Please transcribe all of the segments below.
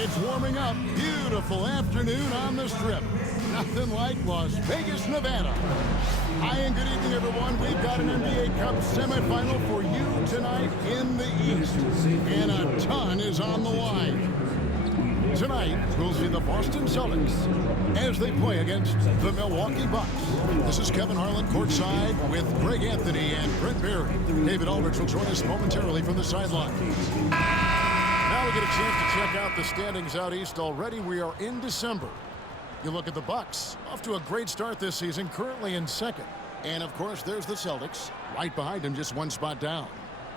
It's warming up. Beautiful afternoon on the Strip. Nothing like Las Vegas, Nevada. Hi and good evening, everyone. We've got an NBA Cup semifinal for you tonight in the East. And a ton is on the line. Tonight, we'll see the Boston Celtics as they play against the Milwaukee Bucks. This is Kevin Harlan courtside with Greg Anthony and Brent Barry. David Aldridge will join us momentarily from the sideline. Now we get a chance to check out the standings out east. Already we are in December. You look at the Bucks, off to a great start this season, currently in second. And of course, there's the Celtics, right behind them, just one spot down.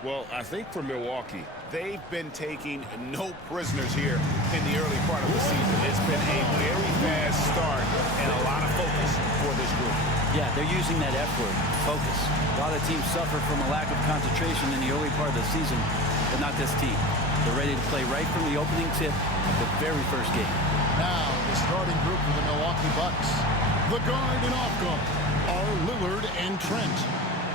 Well, I think for Milwaukee, they've been taking no prisoners here in the early part of the season. It's been a very fast start and a lot of focus for this group. Yeah, they're using that F word, focus. A lot of teams suffer from a lack of concentration in the early part of the season, but not this team. They're ready to play right from the opening tip of the very first game. Now, the starting group for the Milwaukee Bucks. The guard and off guard are Lillard and Trent.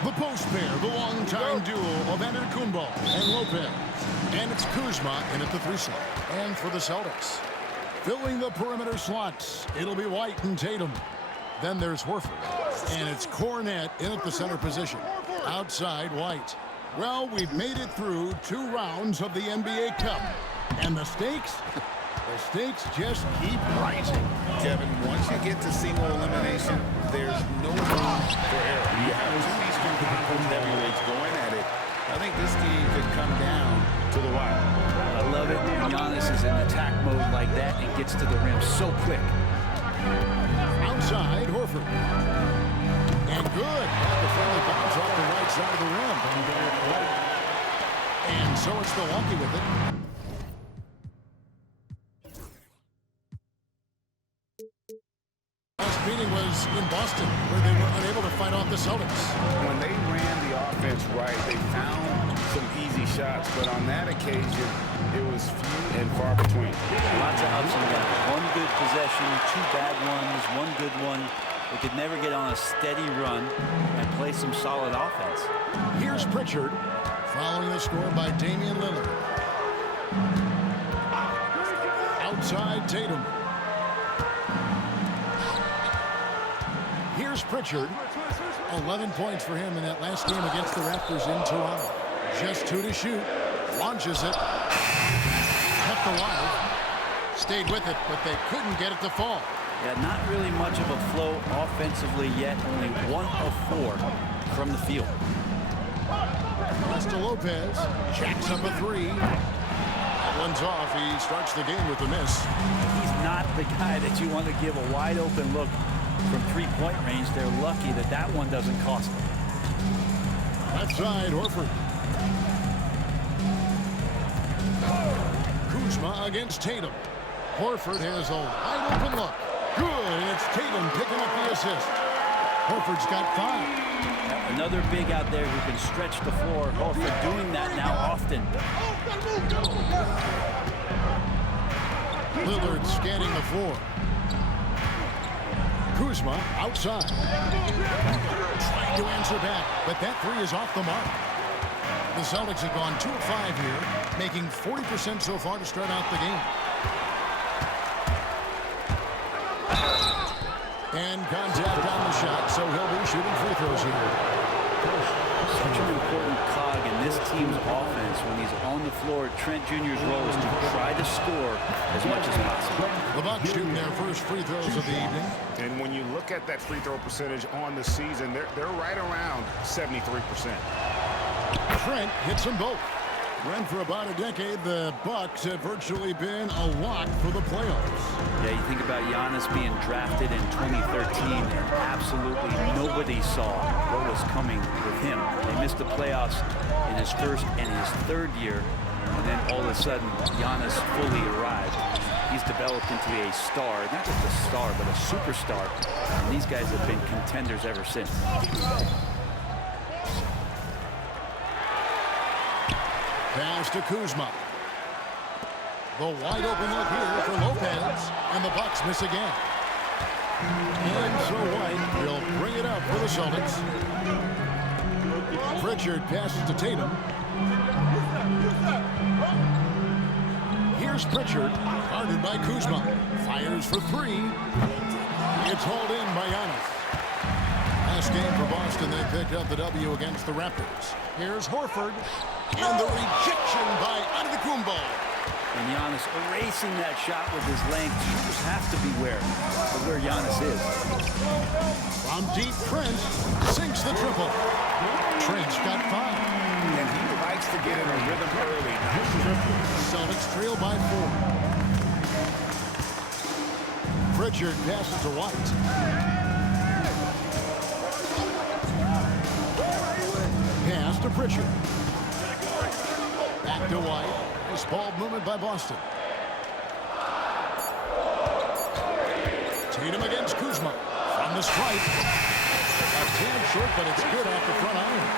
The post pair, the longtime duo of Antetokounmpo and Lopez. And it's Kuzma in at the 3 slot. And for the Celtics, filling the perimeter slots, it'll be White and Tatum. Then there's Horford. And it's Kornet in at the center position. Outside, White. Well, we've made it through 2 rounds of the NBA Cup. And the stakes? The stakes just keep rising. Kevin, once you get to single elimination, there's no room for error. You have 2 Eastern Conference heavyweights going at it. I think this game could come down to the wire. I love it when Giannis is in attack mode like that and gets to the rim so quick. Outside, Horford. And good. Had the friendly bounce off the right side of the rim. And so it's Milwaukee with it. Last meeting was in Boston, where they were unable to fight off the Celtics. When they ran the offense right, they found some easy shots, but on that occasion, it was few and far between. Lots of ups and downs. One good possession, 2 bad ones, 1 good one. They could never get on a steady run and play some solid offense. Here's Pritchard, following the score by Damian Lillard. Outside, Tatum. Here's Pritchard. 11 points for him in that last game against the Raptors in Toronto. Just 2 to shoot. Launches it. Kept the wire. Stayed with it, but they couldn't get it to fall. Yeah, not really much of a flow offensively yet. Only 1 of 4 from the field. Pass to Lopez. Jacks up a 3. That one's off. He starts the game with a miss. He's not the guy that you want to give a wide open look from 3-point range. They're lucky that that one doesn't cost them. Left side, Horford. Kuzma against Tatum. Horford has a wide open look. Good, and it's Tatum picking up the assist. Horford's got 5. Another big out there who can stretch the floor. Horford doing that now often. Lillard scanning the floor. Kuzma outside. Trying to answer back, but that 3 is off the mark. The Celtics have gone 2 of 5 here, making 40% so far to start out the game. And contact on the shot, so he'll be shooting free throws here. Such an important cog in this team's offense. When he's on the floor, Trent Jr.'s role is to try to score as much as possible. The Bucks shooting their first free throws of the evening. And when you look at that free throw percentage on the season, they're right around 73%. Trent hits them both. Brent, for about a decade, the Bucks have virtually been a lock for the playoffs. Yeah, you think about Giannis being drafted in 2013, and absolutely nobody saw what was coming with him. They missed the playoffs in his first and his 3rd year, and then all of a sudden, Giannis fully arrived. He's developed into a star, not just a star, but a superstar, and these guys have been contenders ever since. Pass to Kuzma. The wide open look here for Lopez, and the Bucks miss again. And so White will bring it up for the Celtics. Pritchard passes to Tatum. Here's Here's Pritchard, guarded by Kuzma. Fires for three. It's hauled in by Giannis. Last game for Boston, they picked up the W against the Raptors. Here's Horford. And the rejection by Antetokounmpo. And Giannis erasing that shot with his length. You just have to beware of where Giannis is. From deep, Trent sinks the triple. Trent's got 5. And he likes to get in a rhythm early. Celtics trail by 4. Pritchard passes to White. Pass to Pritchard. Back to White. Nice ball movement by Boston. Tatum against Kuzma. From the stripe. A tad short, but it's good off the front iron.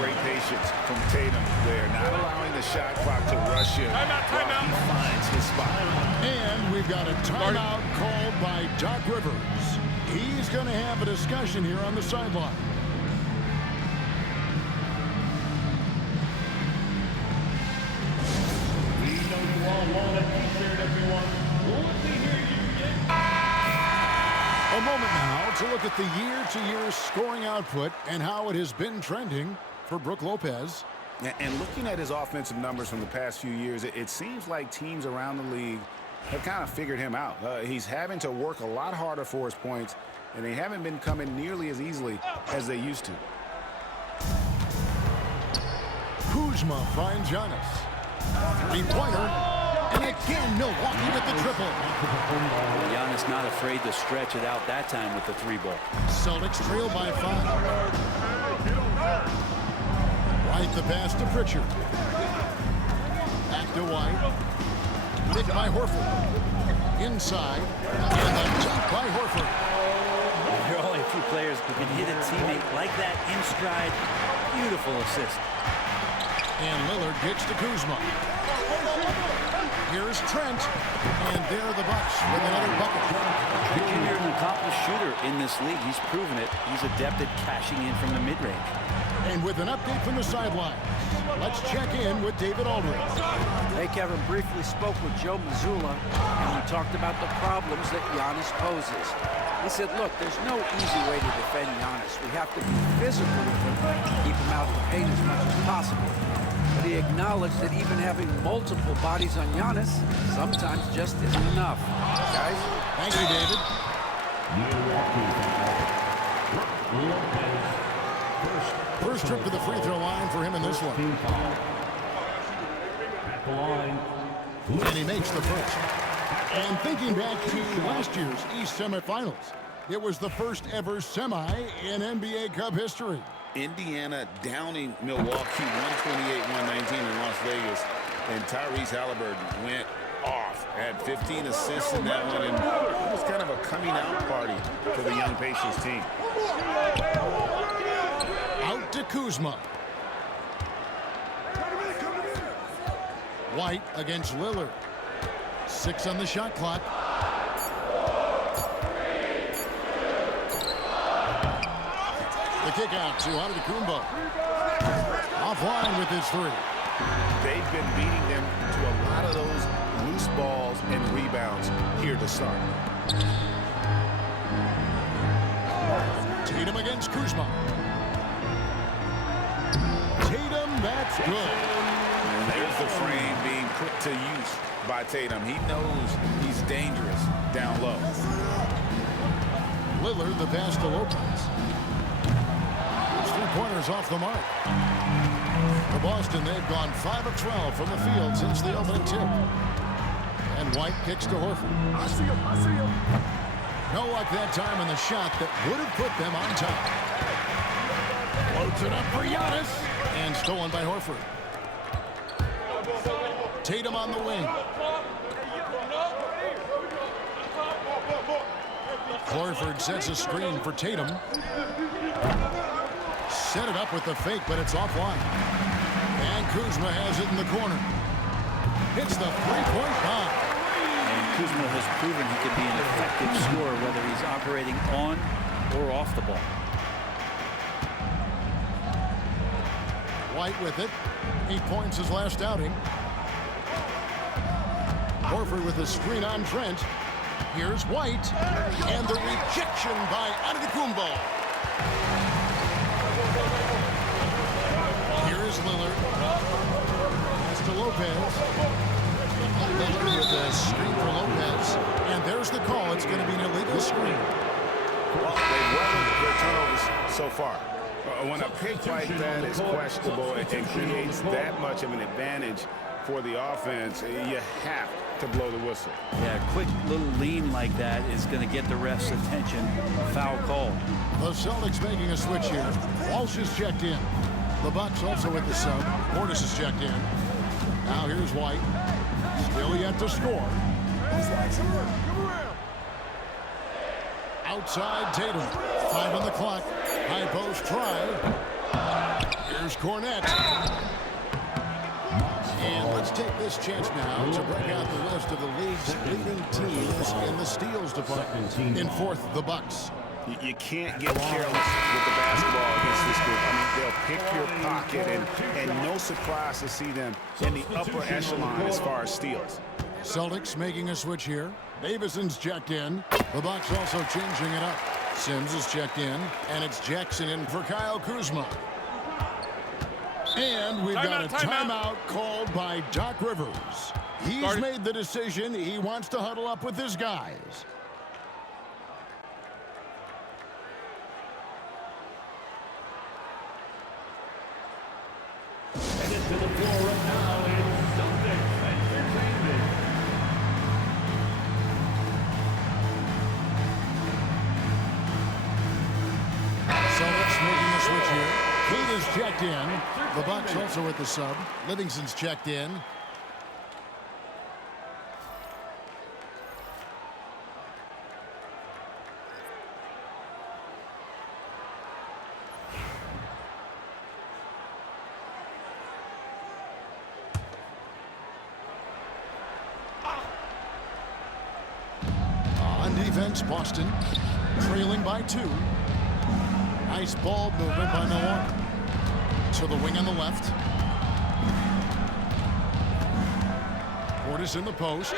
Great patience from Tatum there, not allowing the shot clock to rush him. Timeout. He finds his spot. And we've got a timeout called by Doc Rivers. He's going to have a discussion here on the sideline. A moment now to look at the year-to-year scoring output and how it has been trending for Brook Lopez. And looking at his offensive numbers from the past few years, it seems like teams around the league have kind of figured him out. He's having to work a lot harder for his points, and they haven't been coming nearly as easily as they used to. Kuzma finds Giannis. Three-pointer. And again, Milwaukee with the triple. Giannis not afraid to stretch it out that time with the 3-ball. Celtics trail by 5. White the pass to Pritchard. Back to White. Picked by Horford. Inside. And the dunk by Horford. There are only a few players who can hit a teammate like that in stride. Beautiful assist. And Lillard gets to Kuzma. Here's Trent. And there are the Bucks with another bucket. You're an accomplished shooter in this league. He's proven it. He's adept at cashing in from the mid-range. And with an update from the sideline, let's check in with David Aldridge. Hey, Kevin, briefly spoke with Joe Mazzulla, and we talked about the problems that Giannis poses. He said, look, there's no easy way to defend Giannis. We have to be physical with him, keep him out of the paint as much as possible. But he acknowledged that even having multiple bodies on Giannis sometimes just isn't enough. Guys? Thank you, David. First trip to the free throw line for him in this one. And he makes the first. And thinking back to last year's East semifinals, it was the first ever semi in NBA Cup history. Indiana downing Milwaukee 128-119 in Las Vegas. And Tyrese Halliburton went off. Had 15 assists in that one. And it was kind of a coming out party for the young Pacers team. Out to Kuzma. White against Lillard. 6 on the shot clock. The kick out to Antetokounmpo. Offline with his 3. They've been beating them to a lot of those loose balls and rebounds here to start. Tatum against Kuzma. Tatum, that's good. And there's the frame being put to use by Tatum. He knows he's dangerous down low. Lillard the pass to Lopez. 3-pointers off the mark. For Boston, they've gone 5 of 12 from the field since the opening tip. And White kicks to Horford. I see him. No luck that time in the shot that would have put them on top. Floats it up for Giannis. And stolen by Horford. Tatum on the wing. Horford sets a screen for Tatum. Set it up with the fake, but it's offline. And Kuzma has it in the corner. Hits the three-point bomb. And Kuzma has proven he can be an effective scorer, whether he's operating on or off the ball. White with it. 8 points his last outing. Horford with a screen on Trent. Here's White. And the rejection by Antetokounmpo. Here's Lillard. Pass to Lopez. Lillard with a screen for Lopez. And there's the call. It's going to be an illegal screen. Well, they've weathered their turnovers so far. When a pick like that is questionable and creates that much of an advantage for the offense, you have to blow the whistle. Yeah, a quick little lean like that is going to get the ref's attention. Foul call. The Celtics making a switch here. Walsh is checked in. The Bucks also with the sub. Portis is checked in. Now here's White. Still yet to score. Outside Tatum. 5 on the clock. High post try. Here's Cornette. And let's take this chance now to break out the list of the league's leading teams in the steals department. In fourth, the Bucks. You can't get careless with the basketball against this group. I mean, they'll pick your pocket, and no surprise to see them in the upper echelon as far as steals. Celtics making a switch here. Davison's checked in. The Bucks also changing it up. Sims is checked in, and it's Jackson in for Kyle Kuzma. And we've got a timeout called by Doc Rivers. He's made the decision. He wants to huddle up with his guys. Headed to the floor right now is Celtics Entertainment. Celtics making a switch here. Kate is checked in. The Bucks also with the sub. Livingston's checked in. On defense, Boston trailing by 2. Nice ball movement by Milwaukee. To the wing on the left. Portis in the post.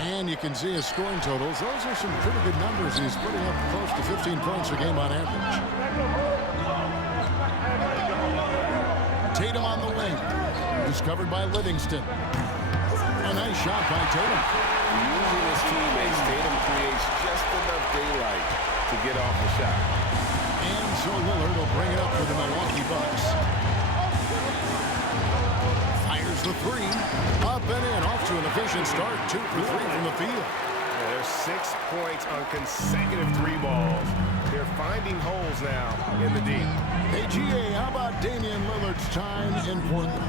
And you can see his scoring totals. Those are some pretty good numbers. He's putting up close to 15 points a game on average. Tatum on the wing. He's covered by Livingston. A nice shot by Tatum. Using his teammates, Tatum creates just enough daylight to get off the shot. And so Lillard will bring it up for the Milwaukee Bucks. Fires the 3. Up and in. Off to an efficient start. 2 for 3 from the field. Yeah, there's 6 points on consecutive 3 balls. They're finding holes now in the D. Hey, GA, how about Damian Lillard's time in Portland?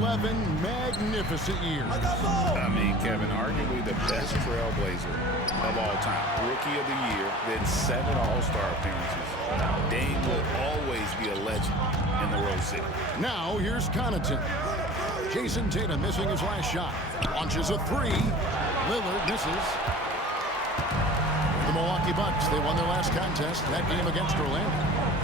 11 magnificent years. I mean, Kevin, arguably the best trailblazer of all time. Rookie of the year, then 7 All-Star appearances. Dame will always be a legend in the Rose City. Now, here's Connaughton. Jason Tatum missing his last shot. Launches a 3. Lillard misses. The Milwaukee Bucks, they won their last contest, that game against Orlando.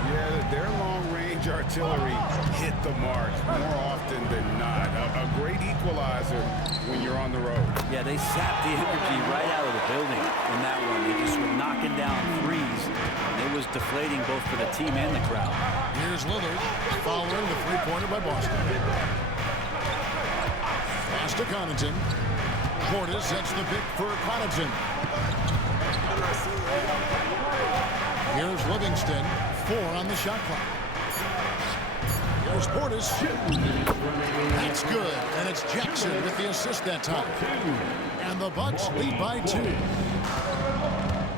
Yeah, their long-range artillery hit the mark more often than not. A great equalizer when you're on the road. Yeah, they sapped the energy right out of the building in that one. They just were knocking down threes, and it was deflating both for the team and the crowd. Here's Lillard following the 3-pointer by Boston. Pass to Connaughton. Portis sets the pick for Connaughton. Here's Livingston. 4 on the shot clock. Here's Portis. That's good. And it's Jackson with the assist that time. And the Bucks lead by 2.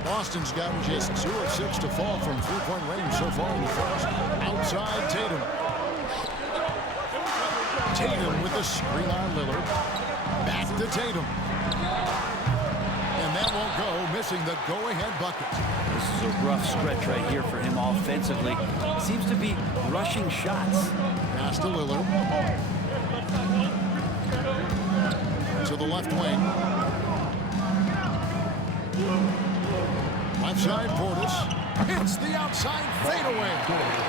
Boston's gotten just 2 of 6 to fall from 3-point range so far in the first. Outside Tatum. Tatum with the screen on Lillard. Back to Tatum. And that won't go, missing the go-ahead bucket. This is a rough stretch right here for him offensively. Seems to be rushing shots. Pass to Lillard. To the left wing. Left side, Portis. Hits the outside fadeaway.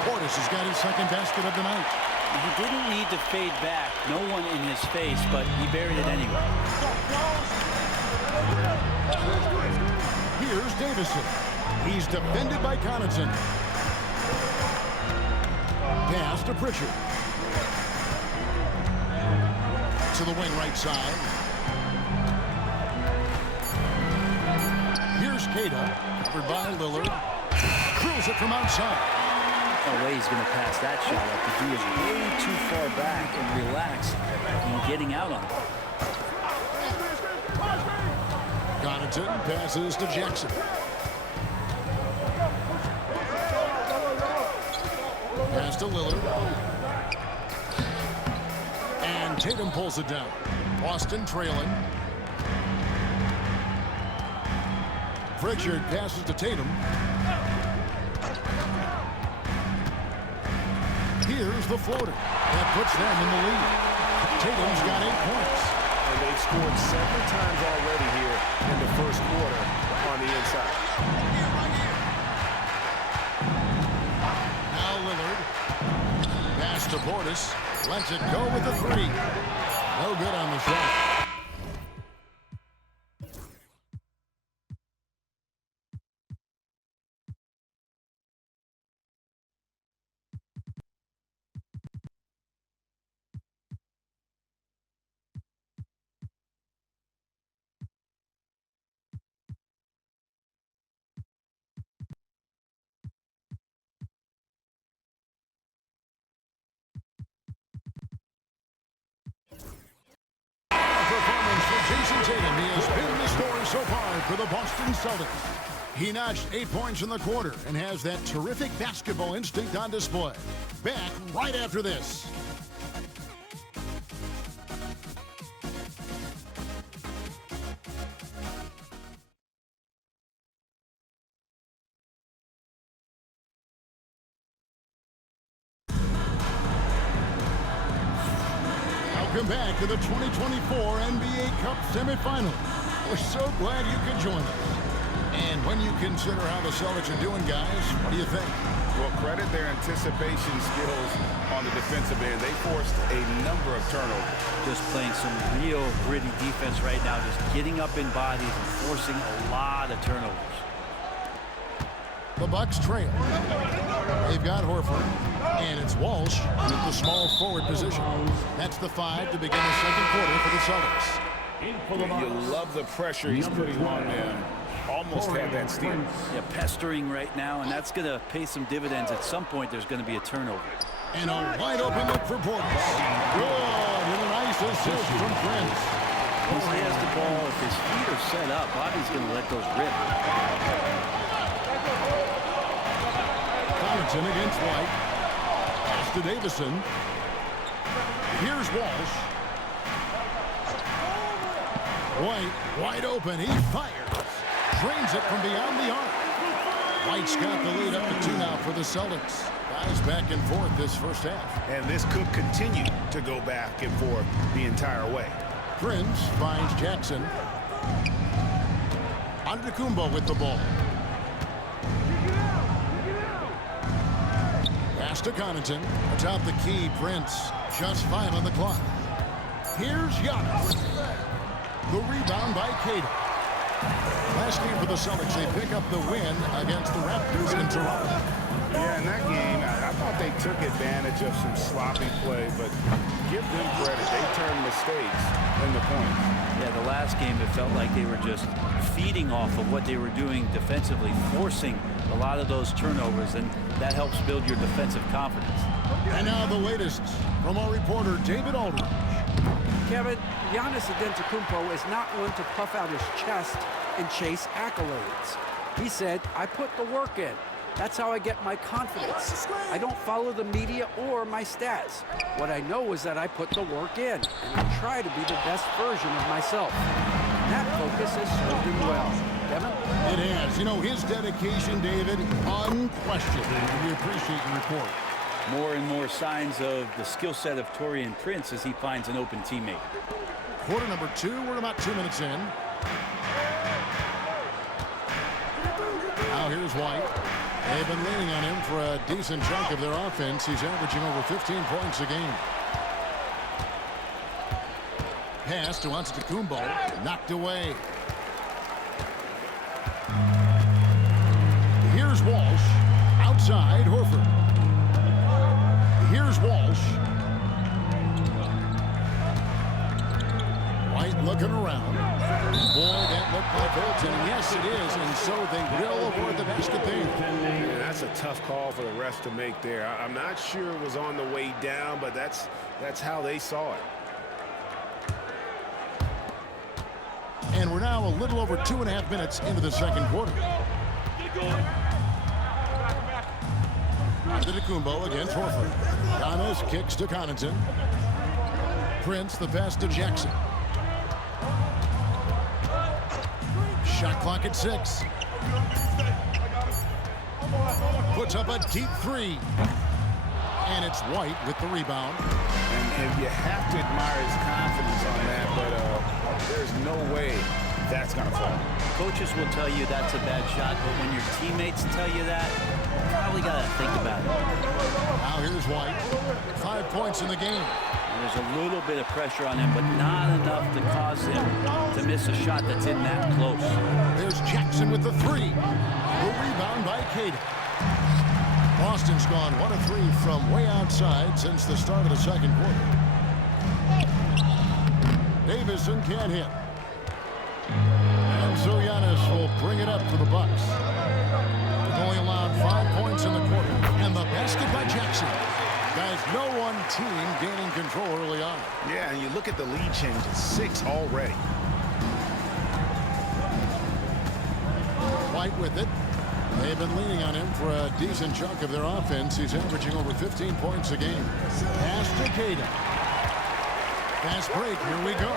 Portis has got his second basket of the night. He didn't need to fade back. No one in his face, but he buried it anyway. Here's Davison. He's defended by Connaughton. Pass to Pritchard. To the wing right side. Here's Queta, covered by Lillard. Drills it from outside. No way he's going to pass that shot up. He is way too far back and relaxed in getting out on it. Connaughton passes to Jackson. Pass to Lillard. And Tatum pulls it down. Boston trailing. Pritchard passes to Tatum. Here's the floater. That puts them in the lead. Tatum's got 8 points. And they've scored several times already here in the first quarter on the inside. Now Lillard. Pass to Portis. Lets it go with the 3. No good on the shot. Performance for Jason Tatum. He has been the story so far for the Boston Celtics. He notched 8 points in the quarter and has that terrific basketball instinct on display. Back right after this. Welcome back to the 2024 NBA Cup semifinal. We're so glad you could join us. And when you consider how the Celtics are doing, guys, what do you think? Well, credit their anticipation skills on the defensive end. They forced a number of turnovers. Just playing some real gritty defense right now, just getting up in bodies and forcing a lot of turnovers. The Bucks trail. They've got Horford, and it's Walsh with the small forward position. That's the 5 to begin the second quarter for the Celtics. You love the pressure he's putting on them. Almost had that steal. Yeah, pestering right now, and that's going to pay some dividends. At some point, there's going to be a turnover. And a wide open look for Portis. Good, and a nice assist from Prince. Once he has the ball, if his feet are set up, Bobby's going to let those rip. Connaughton against White. Pass to Davison. Here's Walsh. White wide open. He fires. Drains it from beyond the arc. White's got the lead up to 2 now for the Celtics. Guys back and forth this first half. And this could continue to go back and forth the entire way. Prince finds Jackson. Antetokounmpo with the ball. Pass to Connaughton. Atop the key, Prince. Just 5 on the clock. Here's Giannis. The rebound by Queta. Last game for the Celtics, they pick up the win against the Raptors in Toronto. Yeah, in that game, I thought they took advantage of some sloppy play, but give them credit. They turned mistakes into points. Yeah, the last game, it felt like they were just feeding off of what they were doing defensively, forcing a lot of those turnovers, and that helps build your defensive confidence. And now the latest from our reporter, David Aldridge. Kevin, Giannis Antetokounmpo is not one to puff out his chest and chase accolades. He said, I put the work in. That's how I get my confidence. I don't follow the media or my stats. What I know is that I put the work in, and I try to be the best version of myself. And that focus has served him well. Kevin? It has. You know, his dedication, David, unquestioned. And we appreciate your report. More and more signs of the skill set of Taurean Prince as he finds an open teammate. Quarter number 2, we're about 2 minutes in. Now here's White. They've been leaning on him for a decent chunk of their offense. He's averaging over 15 points a game. Pass to Antetokounmpo. Knocked away. outside, Horford. Here's Walsh. White looking around. Boy, that looked like Hilton. Yes, it is, and so they will avoid the basket there. Yeah, that's a tough call for the refs to make there. I'm not sure it was on the way down, but that's how they saw it. And we're now a little over 2.5 minutes into the second quarter. Antetokounmpo against Horford. Giannis kicks to Connaughton. Prince the pass to Jackson. Shot clock at 6. Puts up a deep 3. And it's White with the rebound. And you have to admire his confidence on that, but there's no way that's going to fall. Coaches will tell you that's a bad shot, but when your teammates tell you that, you probably got to think about it. Now here's White. 5 points in the game. There's a little bit of pressure on him, but not enough to cause him to miss a shot that's in that close. There's Jackson with the 3. The rebound by Cade. Boston's gone 1 of 3 from way outside since the start of the second quarter. Davison can't hit. And so Giannis will bring it up for the Bucks. They've only allowed 5 points in the quarter. And the basket by Jackson. Guys, no one team gaining control early on. Yeah, and you look at the lead changes, 6 already. White with it. They've been leaning on him for a decent chunk of their offense. He's averaging over 15 points a game. Pass to Cade. Fast break. Here we go.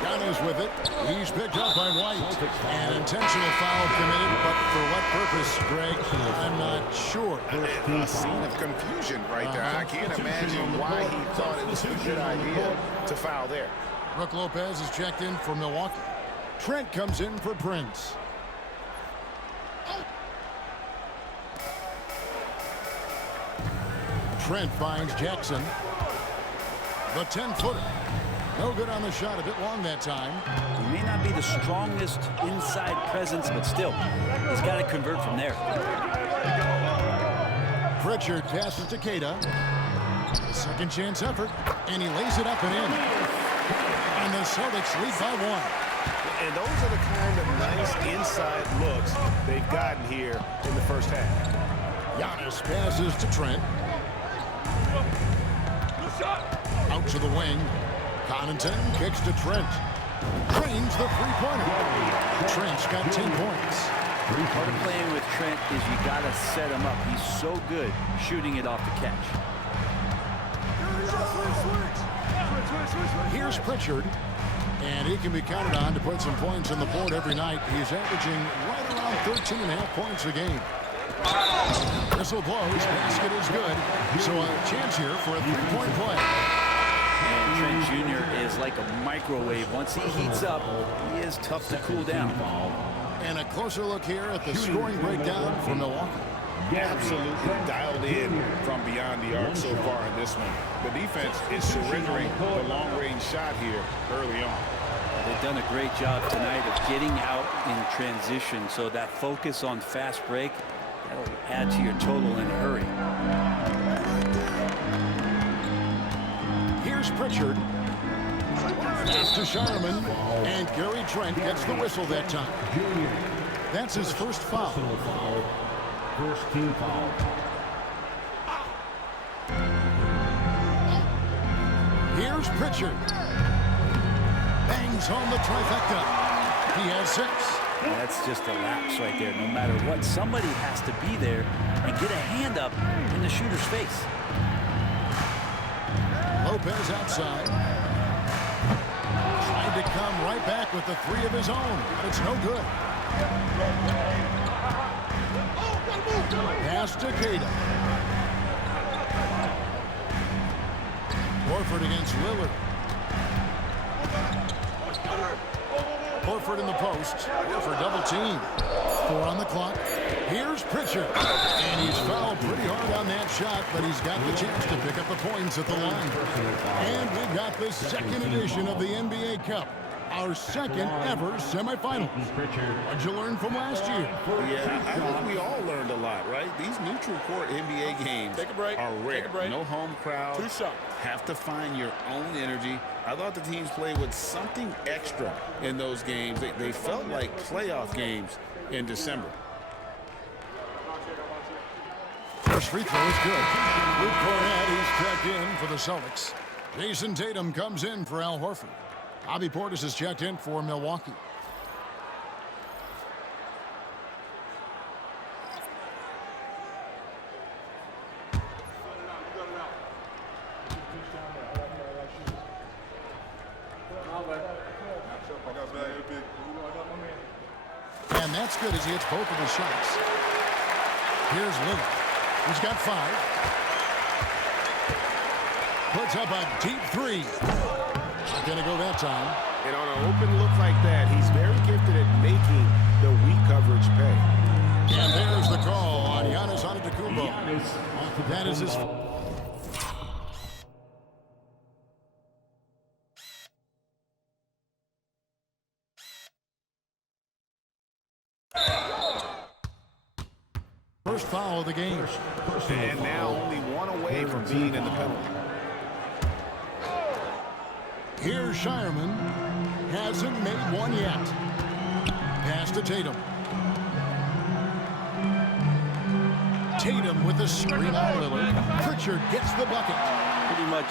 Giannis with it. He's picked up by White. An intentional foul committed, but for what purpose, Greg? I'm not sure. A scene of confusion right there. I can't imagine why he thought it was a good idea to foul there. Brook Lopez is checked in for Milwaukee. Trent comes in for Prince. Trent finds Jackson. The 10-footer. No good on the shot. A bit long that time. He may not be the strongest inside presence, but still, he's got to convert from there. Pritchard passes to Queta. Second chance effort. And he lays it up and in. And the Celtics lead by 1. And those are the kind of nice inside looks they've gotten here in the first half. Giannis passes to Trent. Out to the wing. Connaughton kicks to Trent. Drains the three-pointer. Trent's got 10 points. Part of playing with Trent is you got to set him up. He's so good shooting it off the catch. Here's Pritchard. And he can be counted on to put some points on the board every night. He's averaging right around 13.5 points a game. Whistle blows. Basket is good. So a chance here for a three-point play. And Trent Jr. is like a microwave. Once he heats up, he is tough to cool down. And a closer look here at the scoring breakdown for Milwaukee. Absolutely dialed in from beyond the arc so far in this one. The defense is surrendering the long-range shot here early on. They've done a great job tonight of getting out in transition, so that focus on fast break, that'll add to your total in a hurry. Here's Pritchard. Pass to Sharman, and Gary Trent gets the whistle that time. That's his first foul. First team foul. Here's Pritchard. Bangs home the trifecta. He has 6. That's just a lapse right there. No matter what, somebody has to be there and get a hand up in the shooter's face. Lopez outside. Trying to come right back with the 3 of his own. But it's no good. Pass to Queta. Horford against Lillard. Horford in the post. Horford double team. 4 on the clock. Here's Pritchard. And he's fouled pretty hard on that shot, but he's got the chance to pick up the points at the line. And we've got the second edition of the NBA Cup our second ever semifinal. What'd you learn from last year? Yeah, I think we all learned a lot, right? These neutral court NBA games are rare. No home crowd. Have to find your own energy. I thought the teams played with something extra in those games. They felt like playoff games in December. First free throw is good. Luke Cornett, he's checked in for the Celtics. Jason Tatum comes in for Al Horford. Bobby Portis is checked in for Milwaukee. And that's good as he hits both of his shots. Here's Lillard. He's got 5. Puts up a deep 3. Not going to go that time. And on an open look like that, he's very gifted at making the weak coverage pay. And there's the call on Giannis Antetokounmpo. That is his... First foul of the game. And now only one away from being in the penalty. Here's Shireman. Hasn't made one yet. Pass to Tatum. Tatum with a screen on Lillard. Pritchard gets the bucket. Pretty much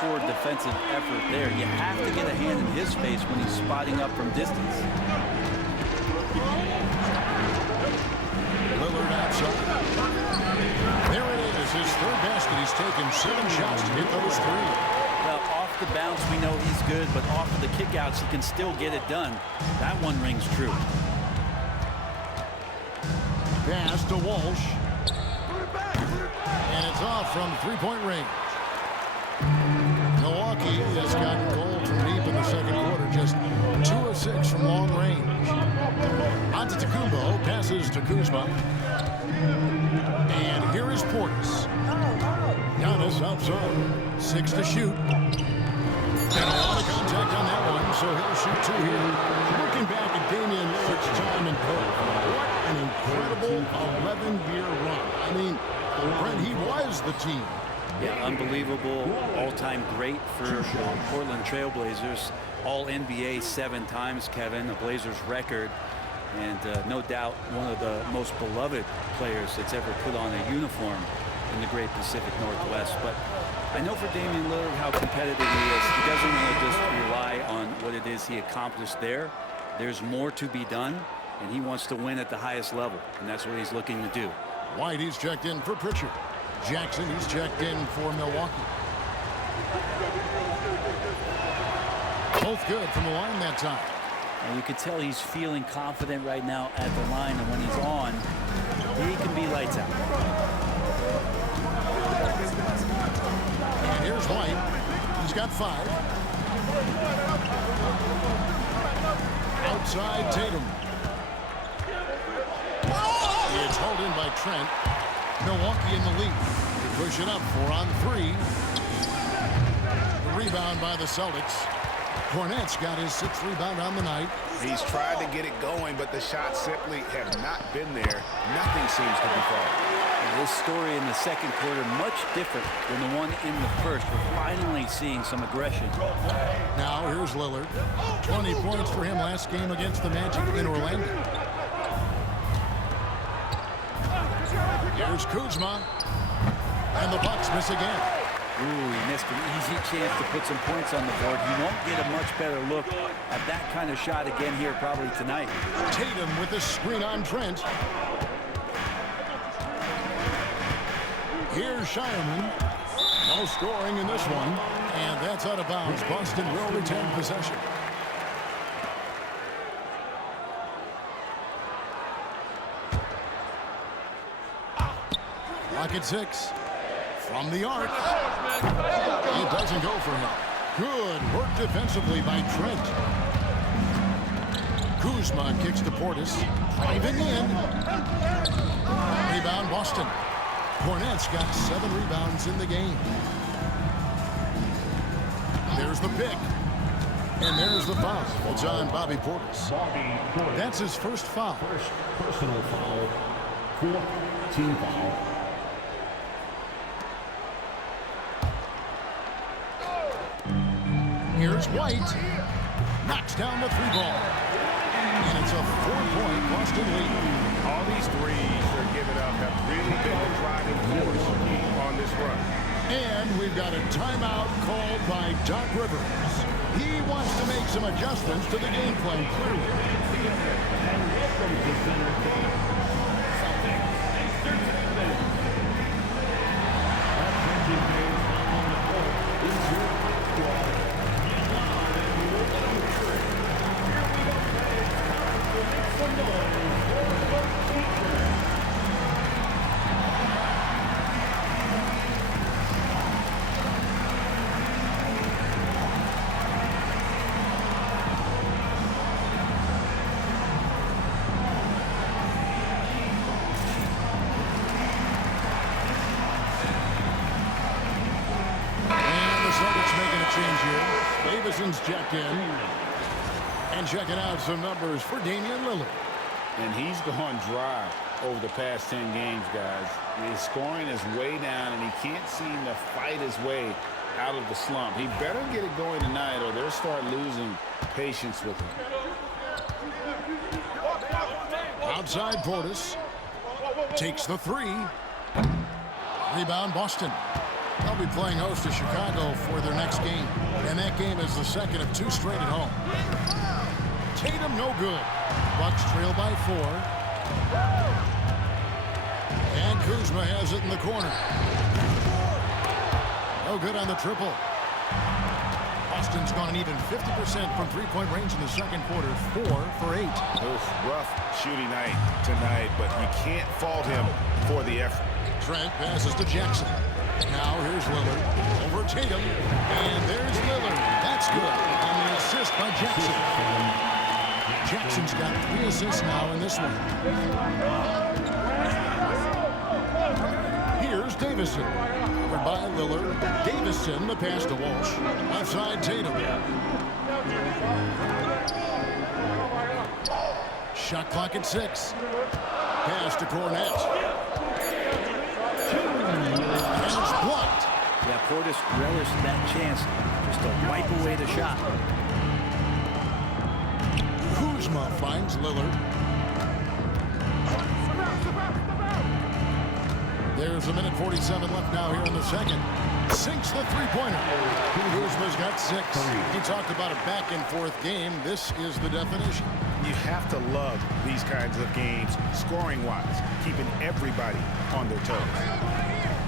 poor defensive effort there. You have to get a hand in his face when he's spotting up from distance. Lillard outside. There it is, his third basket. He's taken 7 shots to hit those 3. Well, off the bounce, we know he's good, but off of the kickouts, he can still get it done. That one rings true. Pass to Walsh. And it's off from three-point range. Milwaukee has gotten gold from deep in the second quarter, just 2 of 6 from long range. Antetokounmpo passes to Kuzma. And here is Portis. Giannis outside. 6 to shoot. And a lot of contact on that one, so he'll shoot 2 here. Looking back at Damian Lillard's time in Portland, what an incredible 11-year run. I mean, Brent, he was the team. Yeah, unbelievable, all-time great for the Portland Trailblazers. All-NBA 7 times, Kevin, a Blazers record. And no doubt one of the most beloved players that's ever put on a uniform in the great Pacific Northwest. But I know for Damian Lillard how competitive he is. He doesn't want to just rely on what it is he accomplished there. There's more to be done, and he wants to win at the highest level, and that's what he's looking to do. White, he's checked in for Pritchard. Jackson, he's checked in for Milwaukee. Both good from the line that time. And you can tell he's feeling confident right now at the line, and when he's on, he can be lights out. And here's White. He's got 5. Outside Tatum. It's hauled in by Trent. Milwaukee in the lead. They push it up 4 on 3. The rebound by the Celtics. Cornette's got his 6th rebound on the night. He's tried to get it going, but the shots simply have not been there. Nothing seems to be falling. This story in the second quarter much different than the one in the first. We're finally seeing some aggression. Now here's Lillard. 20 points for him last game against the Magic in Orlando. Here's Kuzma. And the Bucks miss again. Ooh, he missed an easy chance to put some points on the board. He won't get a much better look at that kind of shot again here probably tonight. Tatum with the screen on Trent. Here's Shireman. No scoring in this one. And that's out of bounds. Boston will retain possession. Lock at 6. From the arc. It doesn't go for him. Good work defensively by Trent. Kuzma kicks to Portis. Driving in. Rebound Boston. Cornette's got 7 rebounds in the game. There's the pick. And there's the foul. It's on Bobby Portis. That's his first foul. First personal foul. Fourth team foul. Here's White. Knocks down the three ball. And it's a 4-point Boston lead. All these threes they're giving up have really been the driving force on this run. And we've got a timeout called by Doc Rivers. He wants to make some adjustments to the game plan, clearly. And welcome to center court, Celtics Entertainment. Our drinking game on the court is your squad. Get loud and welcome to church. Here we go, guys. Time to make some noise for the teacher. Davison's checked in. And checking out some numbers for Damian Lillard. And he's gone dry over the past 10 games, guys. His scoring is way down, and he can't seem to fight his way out of the slump. He better get it going tonight, or they'll start losing patience with him. Outside Portis. Takes the three. Rebound Boston. They'll be playing host to Chicago for their next game. And that game is the second of 2 straight at home. Tatum no good. Bucks trail by 4. And Kuzma has it in the corner. No good on the triple. Boston's gone an even 50% from three-point range in the second quarter. 4 for 8. Rough shooting night tonight, but you can't fault him for the effort. Trent passes to Jackson. Now here's Lillard over Tatum, and there's Lillard. That's good. And the assist by Jackson. Jackson's got 3 assists now in this one. Here's Davison. Over by Lillard. Davison, the pass to Walsh. Left side Tatum. Shot clock at 6. Pass to Cornette. Blocked. Yeah, Portis relished that chance just to wipe away the shot. Kuzma finds Lillard. There's a minute 47 left now here in the second. Sinks the three-pointer. Kuzma's got 6. He talked about a back-and-forth game. This is the definition. You have to love these kinds of games, scoring-wise, keeping everybody on their toes.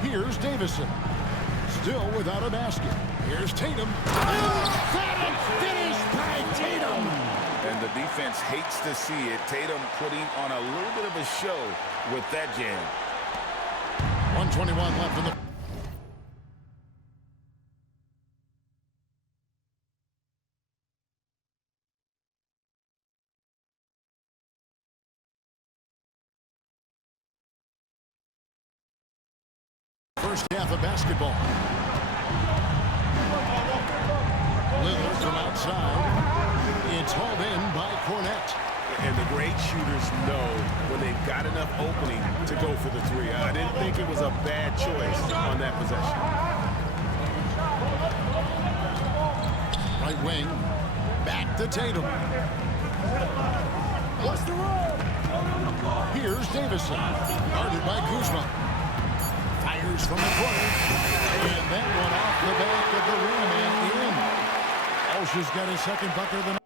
Here's Davison. Still without a basket. Here's Tatum. Emphatic finish by Tatum. And the defense hates to see it. Tatum putting on a little bit of a show with that jam. 1:21 left in the... first half of basketball. Lillard from outside. It's hauled in by Cornette. And the great shooters know when they've got enough opening to go for the 3. I didn't think it was a bad choice on that possession. Right wing. Back to Tatum. What's the roll? Here's Davison. Guarded by Kuzma. Fires from the corner. And that one off the back of the rim and in. Walsh has got his second bucket of the night.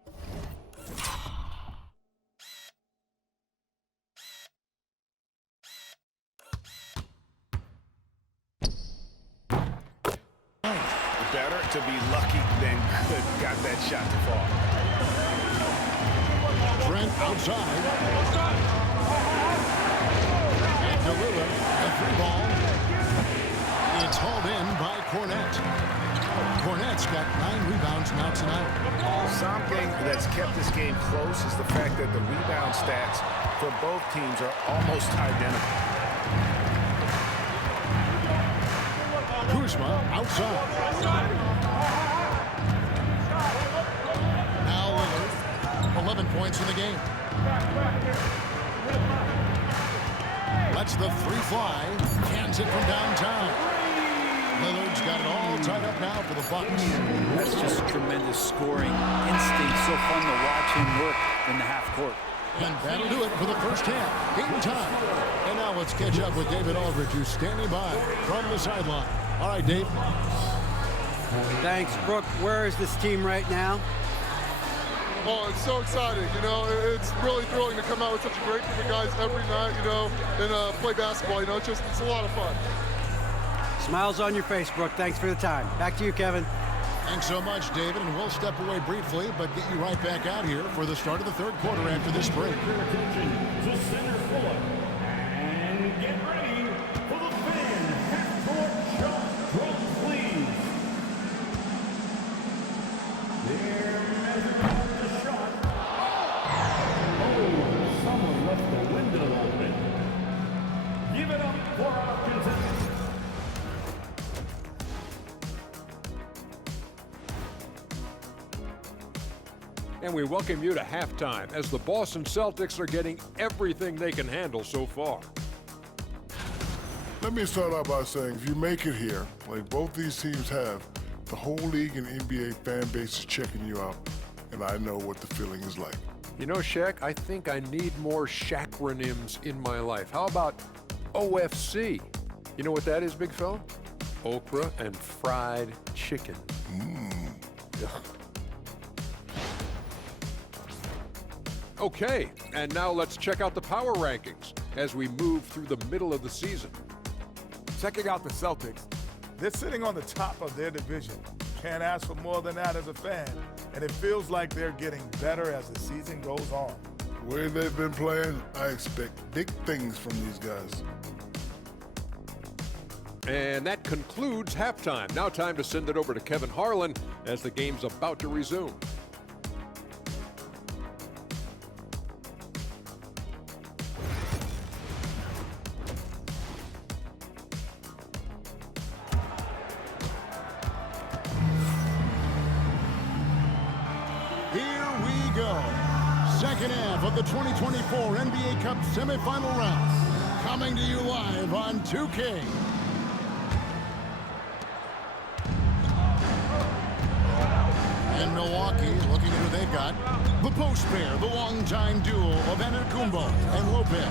Better to be lucky than good. Got that shot to fall. Trent outside. Back to Lillard. A 3-ball. It's hauled in by Cornette. Cornette's got 9 rebounds now tonight. Something that's kept this game close is the fact that the rebound stats for both teams are almost identical. Kuzma outside. points in the game. Lets the three fly. Cans it from downtown. Lillard's got it all tied up now for the Bucks. That's just tremendous scoring instinct. So fun to watch him work in the half court. And that'll do it for the first half. Game time. And now let's catch up with David Aldridge, who's standing by from the sideline. All right, Dave. Thanks, Brooke. Where is this team right now? Oh, it's so exciting. You know, it's really thrilling to come out with such a great group of guys every night, you know, and play basketball. You know, it's a lot of fun. Smiles on your face, Brooke. Thanks for the time. Back to you, Kevin. Thanks so much, David, and we'll step away briefly, but get you right back out here for the start of the third quarter after this break. Your attention to center court. And get ready for the fan half-court shot drum, please. There measures the shot. Oh, someone left the window open. Give it up for our contestant. And we welcome you to halftime as the Boston Celtics are getting everything they can handle so far. Let me start out by saying, if you make it here, like both these teams have, the whole league and NBA fan base is checking you out, and I know what the feeling is like. You know, Shaq, I think I need more Shaqronyms in my life. How about OFC? You know what that is, big fella? Okra and fried chicken. Okay, and now let's check out the power rankings as we move through the middle of the season. Checking out the Celtics, they're sitting on the top of their division. Can't ask for more than that as a fan, and it feels like they're getting better as the season goes on. The way they've been playing, I expect big things from these guys. And that concludes halftime. Now time to send it over to Kevin Harlan as the game's about to resume. Second half of the 2024 NBA Cup semifinal round. Coming to you live on 2K. And Milwaukee, looking at who they've got. The post pair, the longtime duo of Antetokounmpo and Lopez.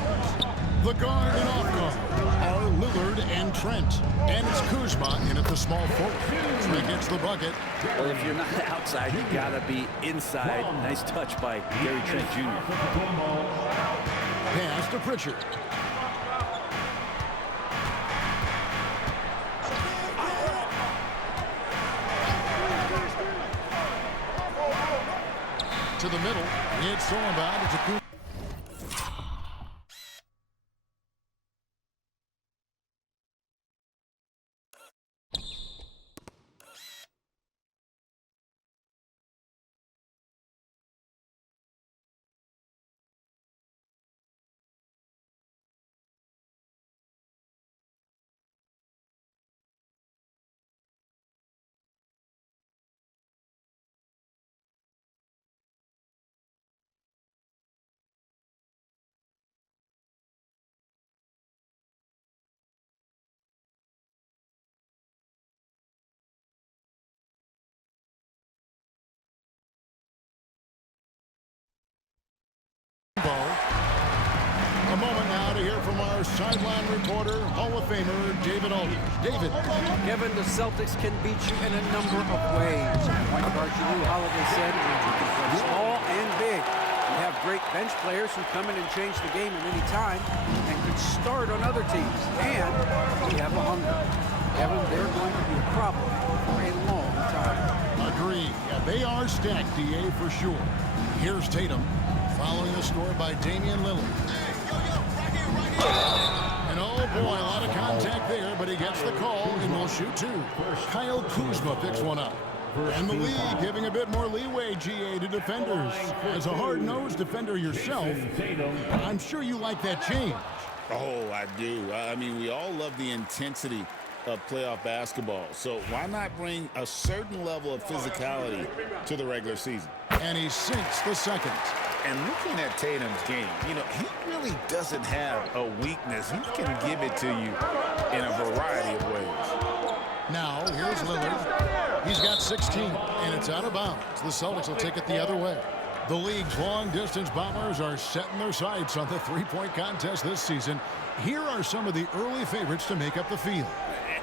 The guard and off guard are Lillard and Trent. And it's Kuzma in at the small forward. Trent gets the bucket. Well, if you're not outside, you gotta be inside. Nice touch by Gary Trent Jr. Pass to Pritchard. To the middle. It's Solomon. It's a A moment now to hear from our sideline reporter, Hall of Famer David Aldridge. David. Kevin, the Celtics can beat you in a number of ways. Point guard Jrue Holiday said, you can play small and big. You have great bench players who come in and change the game at any time and could start on other teams. And we have a hunger. Kevin, they're going to be a problem for a long time. Agreed. Yeah, they are stacked, DA, for sure. Here's Tatum, following the score by Damian Lillard. And oh boy, a lot of contact there, but he gets the call and will shoot two. Kyle Kuzma picks one up. And the league giving a bit more leeway, GA, to defenders. As a hard-nosed defender yourself, I'm sure you like that change. Oh, I do. I mean, we all love the intensity of playoff basketball. So why not bring a certain level of physicality to the regular season? And he sinks the second. And looking at Tatum's game, you know, he really doesn't have a weakness. He can give it to you in a variety of ways. Now, here's Lillard. He's got 16, and it's out of bounds. The Celtics will take it the other way. The league's long-distance bombers are setting their sights on the three-point contest this season. Here are some of the early favorites to make up the field.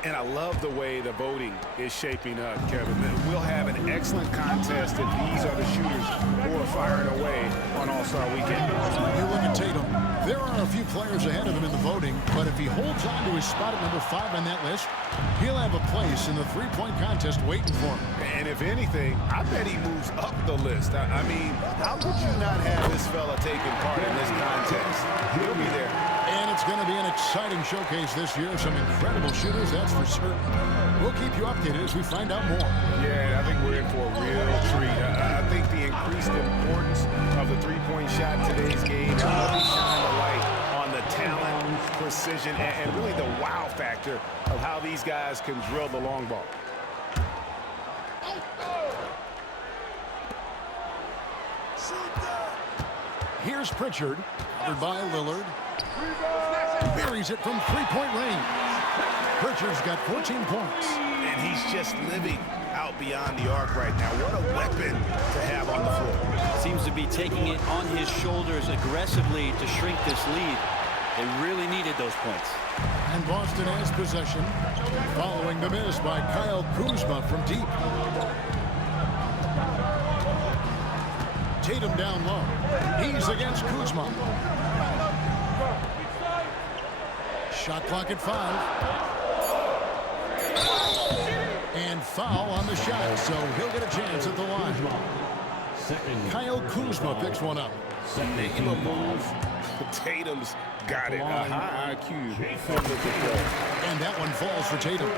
And I love the way the voting is shaping up, Kevin. We'll have an excellent contest if these are the shooters who are firing away on All-Star Weekend. You look at Tatum. There are a few players ahead of him in the voting, but if he holds on to his spot at number 5 on that list, he'll have a place in the three-point contest waiting for him. And if anything, I bet he moves up the list. I mean, how could you not have this fella taking part in this contest? He'll be there. And it's going to be an exciting showcase this year. Some incredible shooters, that's for certain. We'll keep you updated as we find out more. Yeah, I think we're in for a real treat. I think the increased importance of the three-point shot in today's game really shine the light on the talent, precision, and really the wow factor of how these guys can drill the long ball. Here's Pritchard, covered by Lillard. Buries it from three-point range. Pritchard's got 14 points. And he's just living out beyond the arc right now. What a weapon to have on the floor. Seems to be taking it on his shoulders aggressively to shrink this lead. They really needed those points. And Boston has possession, following the miss by Kyle Kuzma from deep. Tatum down low. He's against Kuzma. Shot clock at 5. And foul on the shot, so he'll get a chance at the line. Kyle Kuzma picks one up. Making a move. Tatum's got it. A high IQ. And that one falls for Tatum.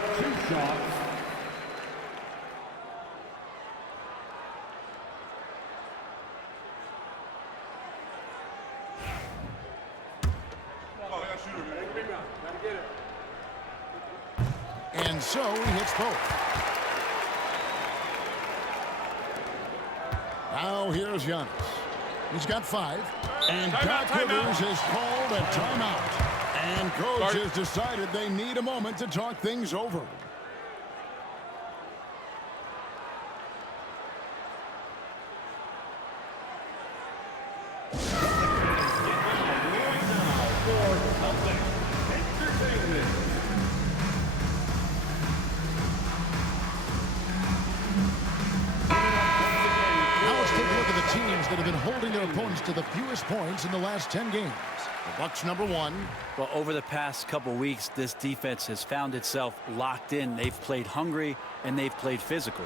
And so he hits both. Now here's Giannis. He's got 5. And Doc Rivers has called a timeout. And coach has decided they need a moment to talk things over. That have been holding their opponents to the fewest points in the last 10 games. The Bucks number 1. Well, over the past couple weeks, this defense has found itself locked in. They've played hungry and they've played physical.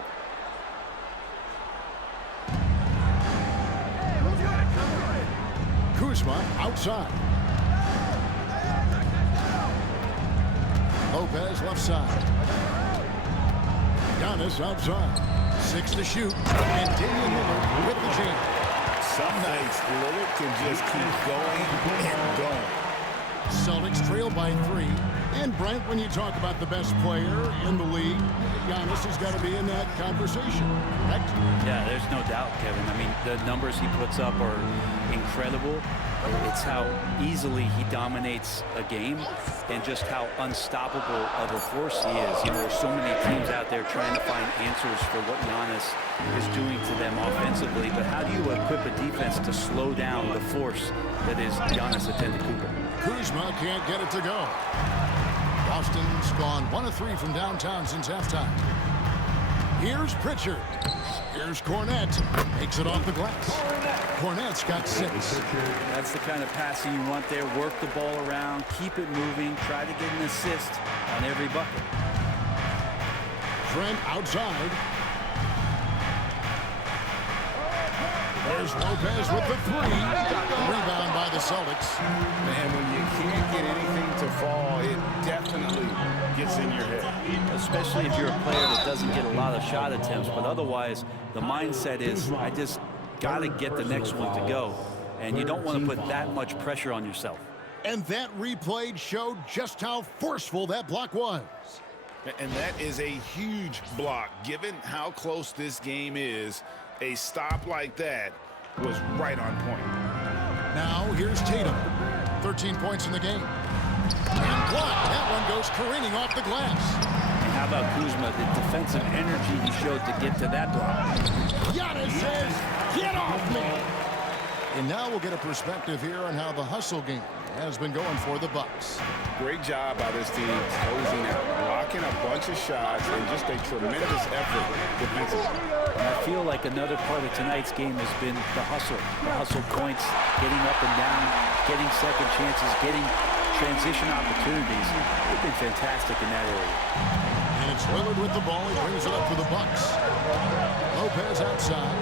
Kuzma outside. Lopez left side. Giannis outside. 6 to shoot. And Damian Lillard with the jam. Some nights, Lillard can just keep going and going. Celtics trail by 3. And Brent, when you talk about the best player in the league, Giannis has got to be in that conversation, correct? Yeah, there's no doubt, Kevin. I mean, the numbers he puts up are incredible. It's how easily he dominates a game and just how unstoppable of a force he is. You know, there's so many teams out there trying to find answers for what Giannis is doing to them offensively, but how do you equip a defense to slow down the force that is Giannis Antetokounmpo? Kuzma can't get it to go. Boston's gone 1 of 3 from downtown since halftime. Here's Pritchard. Here's Cornette. Makes it off the glass. Cornette's got 6. That's the kind of passing you want there. Work the ball around, keep it moving, try to get an assist on every bucket. Trent outside. There's Lopez with the 3. Rebound by the Celtics. Man, when you can't get anything to fall, it definitely gets in your head. Especially if you're a player that doesn't get a lot of shot attempts, but otherwise the mindset is, I just got to get the next one to go. And you don't want to put that much pressure on yourself. And that replay showed just how forceful that block was. And that is a huge block. Given how close this game is, a stop like that was right on point. Now here's Tatum. 13 points in the game. And blocked. That one goes careening off the glass. And how about Kuzma, the defensive energy he showed to get to that block. Giannis says, get off me! And now we'll get a perspective here on how the hustle game has been going for the Bucks. Great job by this team closing out, blocking a bunch of shots, and just a tremendous effort defensively. And I feel like another part of tonight's game has been the hustle points, getting up and down, getting second chances, getting transition opportunities. They've been fantastic in that area. And it's Lillard with the ball. He brings it up for the Bucks. Lopez outside.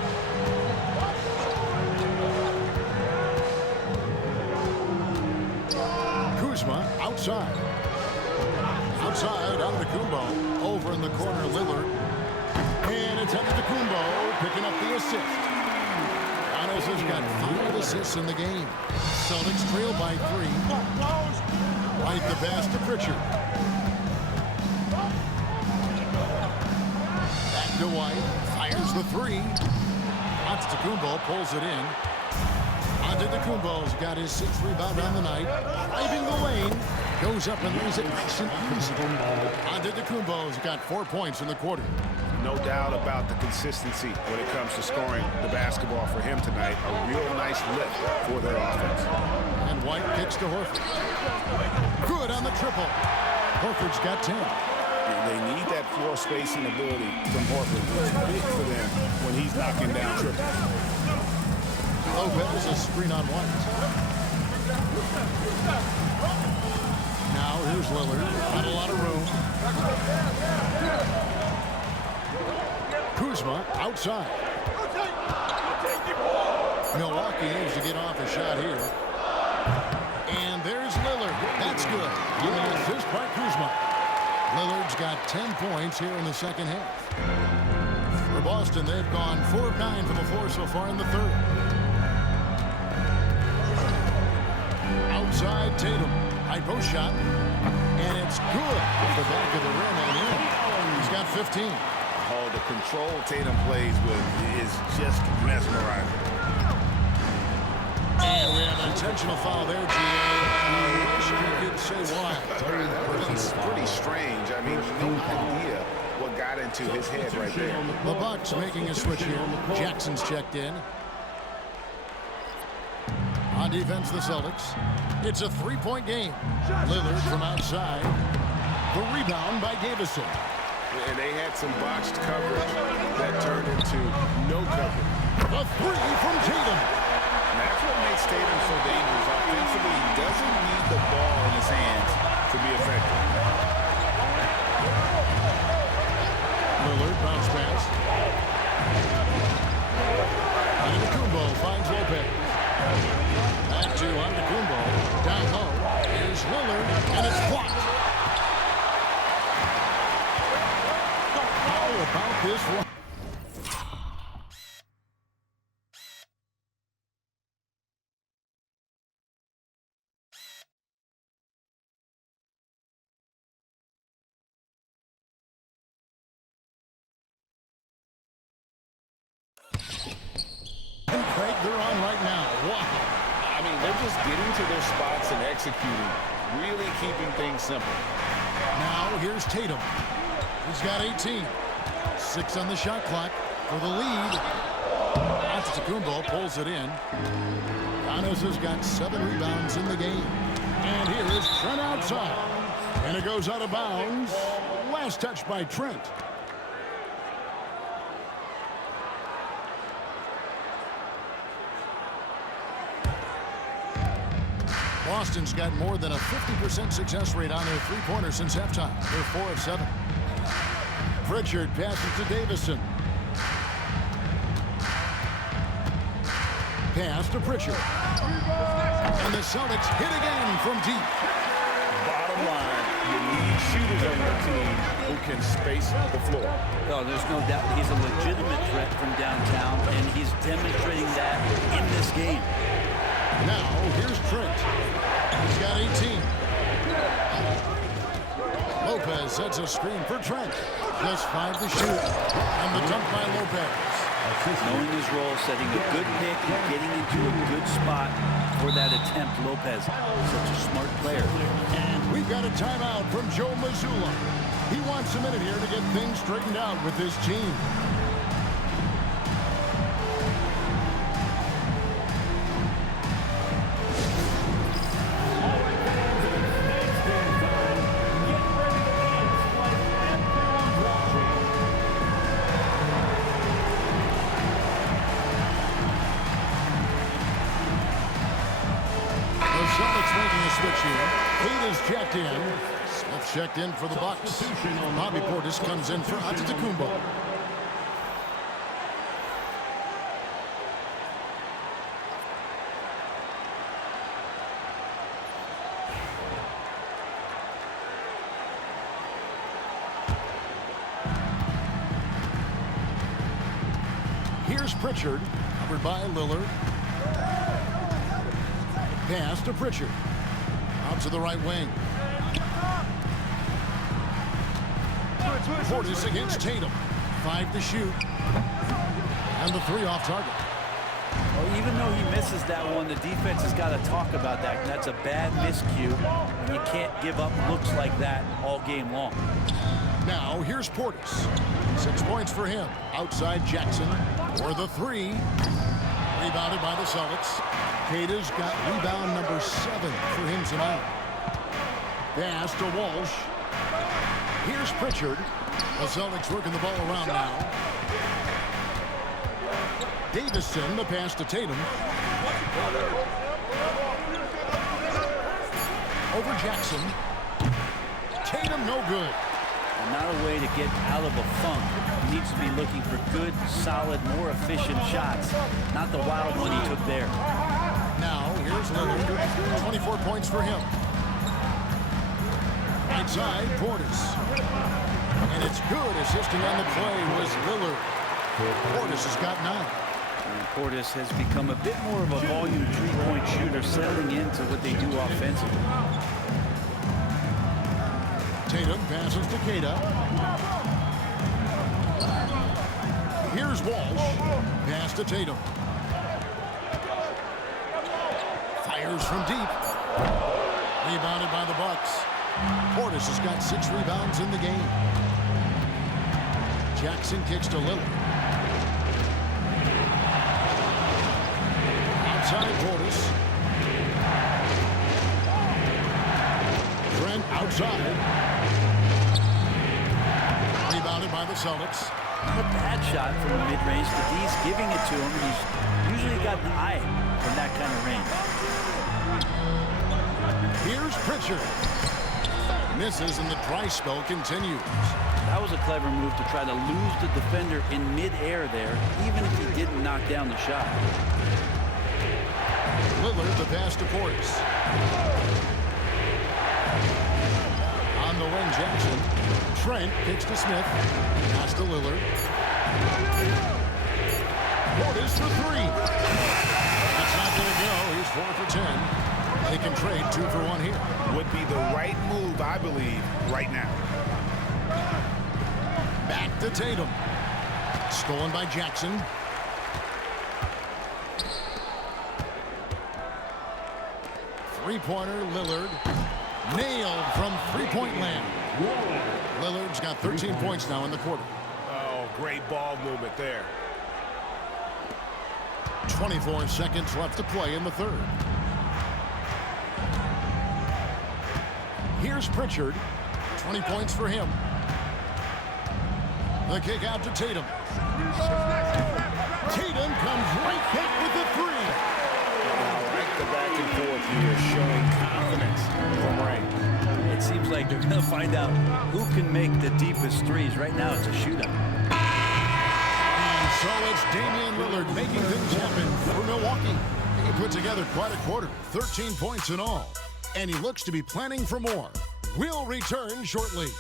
Kuzma outside. Outside, Antetokounmpo. Over in the corner, Lillard. And it's Antetokounmpo picking up the assist. Giannis has got 5 assists in the game. Celtics trail by 3. Right the pass to Pritchard. Back to White. Fires the 3. Antetokounmpo pulls it in. Antetokounmpo's got his 6th rebound on the night. Driving the lane. Goes up and lays it nice and easy. Antetokounmpo's got 4 points in the quarter. No doubt about the consistency when it comes to scoring the basketball for him tonight. A real nice lift for their offense. And White kicks to Horford. Good on the triple. Horford's got 10. And they need that floor spacing ability from Horford. It's big for them when he's knocking down triples. Lopez a screen on White. Now here's Lillard. Got a lot of room. Kuzma outside. Milwaukee needs to get off a shot here. And there's Lillard. That's good. Give me an assist by Kuzma. Lillard's got 10 points here in the second half. For Boston, they've gone 4 of 9 from the floor so far in the third. Outside Tatum. High post shot. And it's good off the back of the rim and in. He's got 15. Oh, the control Tatum plays with is just mesmerizing. And we have an intentional foul there, G.A. I wish we could say why. It's pretty strange. I mean, no idea what got into his head right there. The Bucks making a switch here. Jackson's checked in. On defense, the Celtics. It's a 3-point game. Lillard from outside. The rebound by Davison. And they had some botched coverage that turned into no coverage. A 3 from Tatum. And that's what makes Tatum so dangerous. Offensively, he doesn't need the ball in his hands to be effective. Lillard bounce pass. Antetokounmpo finds Lopez. Back to Antetokounmpo. Down low. Here's Lillard, and it's blocked. How about this one? And Craig, they're on right now. Wow. I mean, they're just getting to their spots and executing, really keeping things simple. Now here's Tatum. He's got 18. 6 on the shot clock for the lead. Antetokounmpo pulls it in. Giannis has got 7 rebounds in the game. And here is Trent outside. And it goes out of bounds. Last touch by Trent. Boston's got more than a 50% success rate on their three-pointers since halftime. They're 4 of 7. Pritchard passes to Davison. Pass to Pritchard. And the Celtics hit again from deep. Bottom line, you need shooters on your team who can space the floor. Oh, there's no doubt he's a legitimate threat from downtown, and he's demonstrating that in this game. Now, here's Trent. He's got 18. Lopez sets a screen for Trent. Just 5 to shoot. And the dunk by Lopez. Knowing his role, setting a good pick, and getting into a good spot for that attempt. Lopez, such a smart player. And we've got a timeout from Joe Mazzulla. He wants a minute here to get things straightened out with his team. Switch here. Kate is checked in. Smith checked in for the Bucks. Bobby Portis comes in for Antetokounmpo. Here's Pritchard, covered by Lillard. Pass to Pritchard. Out to the right wing. Portis against Tatum. 5 to shoot. And the 3 off target. Well, even though he misses that one, the defense has got to talk about that. That's a bad miscue. And you can't give up looks like that all game long. Now, here's Portis. 6 points for him. Outside Jackson for the 3. Rebounded by the Celtics. Kata's got rebound number 7 for him tonight. Pass to Walsh. Here's Pritchard. The Celtics working the ball around now. Davison, the pass to Tatum. Over Jackson. Tatum, no good. Not a way to get out of a funk. He needs to be looking for good, solid, more efficient shots. Not the wild one he took there. Now, here's Lillard. 24 points for him. Right side, Portis. And it's good. Assisting on the play was Lillard. Portis has got 9. And Portis has become a bit more of a volume three-point shooter, settling into what they do offensively. Tatum passes to Kata. Here's Walsh. Pass to Tatum. Fires from deep. Rebounded by the Bucks. Portis has got 6 rebounds in the game. Jackson kicks to Lillard. Outside Portis. Trent outside. Rebounded by the Celtics. Not a bad shot from the mid-range, but he's giving it to him. He's usually got an eye from that kind of range. Here's Pritchard. Misses and the dry spell continues. That was a clever move to try to lose the defender in mid-air there, even if he didn't knock down the shot. Lillard, the pass to Portis. On the wing, Jackson. Trent kicks to Smith. Pass to Lillard. Portis for 3. That's not going to go. He's 4 for 10. They can trade 2 for 1 here. Would be the right move, I believe, right now. Back to Tatum. Stolen by Jackson. Three-pointer, Lillard. Nailed from three-point land. Lillard's got 13 points now in the quarter. Oh, great ball movement there. 24 seconds left to play in the third. Here's Pritchard. 20 points for him. The kick out to Tatum. Tatum comes right back with the 3. Right the back and forth here, showing confidence from Ray. It seems like they're going to find out who can make the deepest threes. Right now, it's a shootout. And so it's Damian Lillard making things happen for Milwaukee. He put together quite a quarter, 13 points in all. And he looks to be planning for more. We'll return shortly.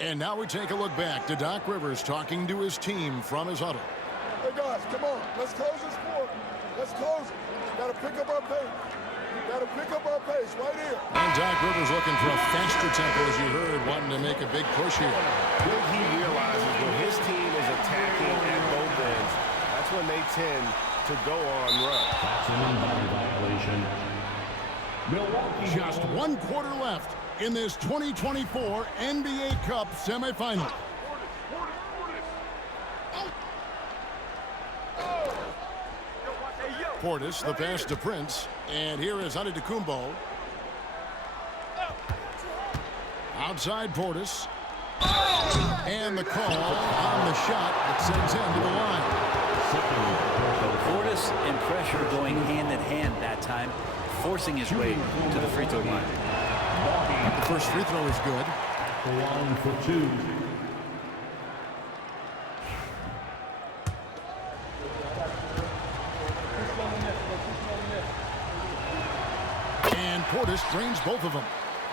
And now we take a look back to Doc Rivers talking to his team from his huddle. Hey guys, come on. Let's close this quarter. Let's close it. Got to pick up our pace. Got to pick up our pace right here. And Doc Rivers looking for a faster tempo, as you heard, wanting to make a big push here. I think he realizes when his team is attacking at both ends, that's when they tend to go on run. That's an in-body violation. Milwaukee. Just 1 quarter left in this 2024 NBA Cup semifinal. Portis, the pass to Prince, and here is Antetokounmpo. Outside Portis, and the call on the shot that sends him to the line. Portis and pressure going hand in hand that time, forcing his way to the free throw line. The first free throw is good. 1 for 2. And Portis drains both of them.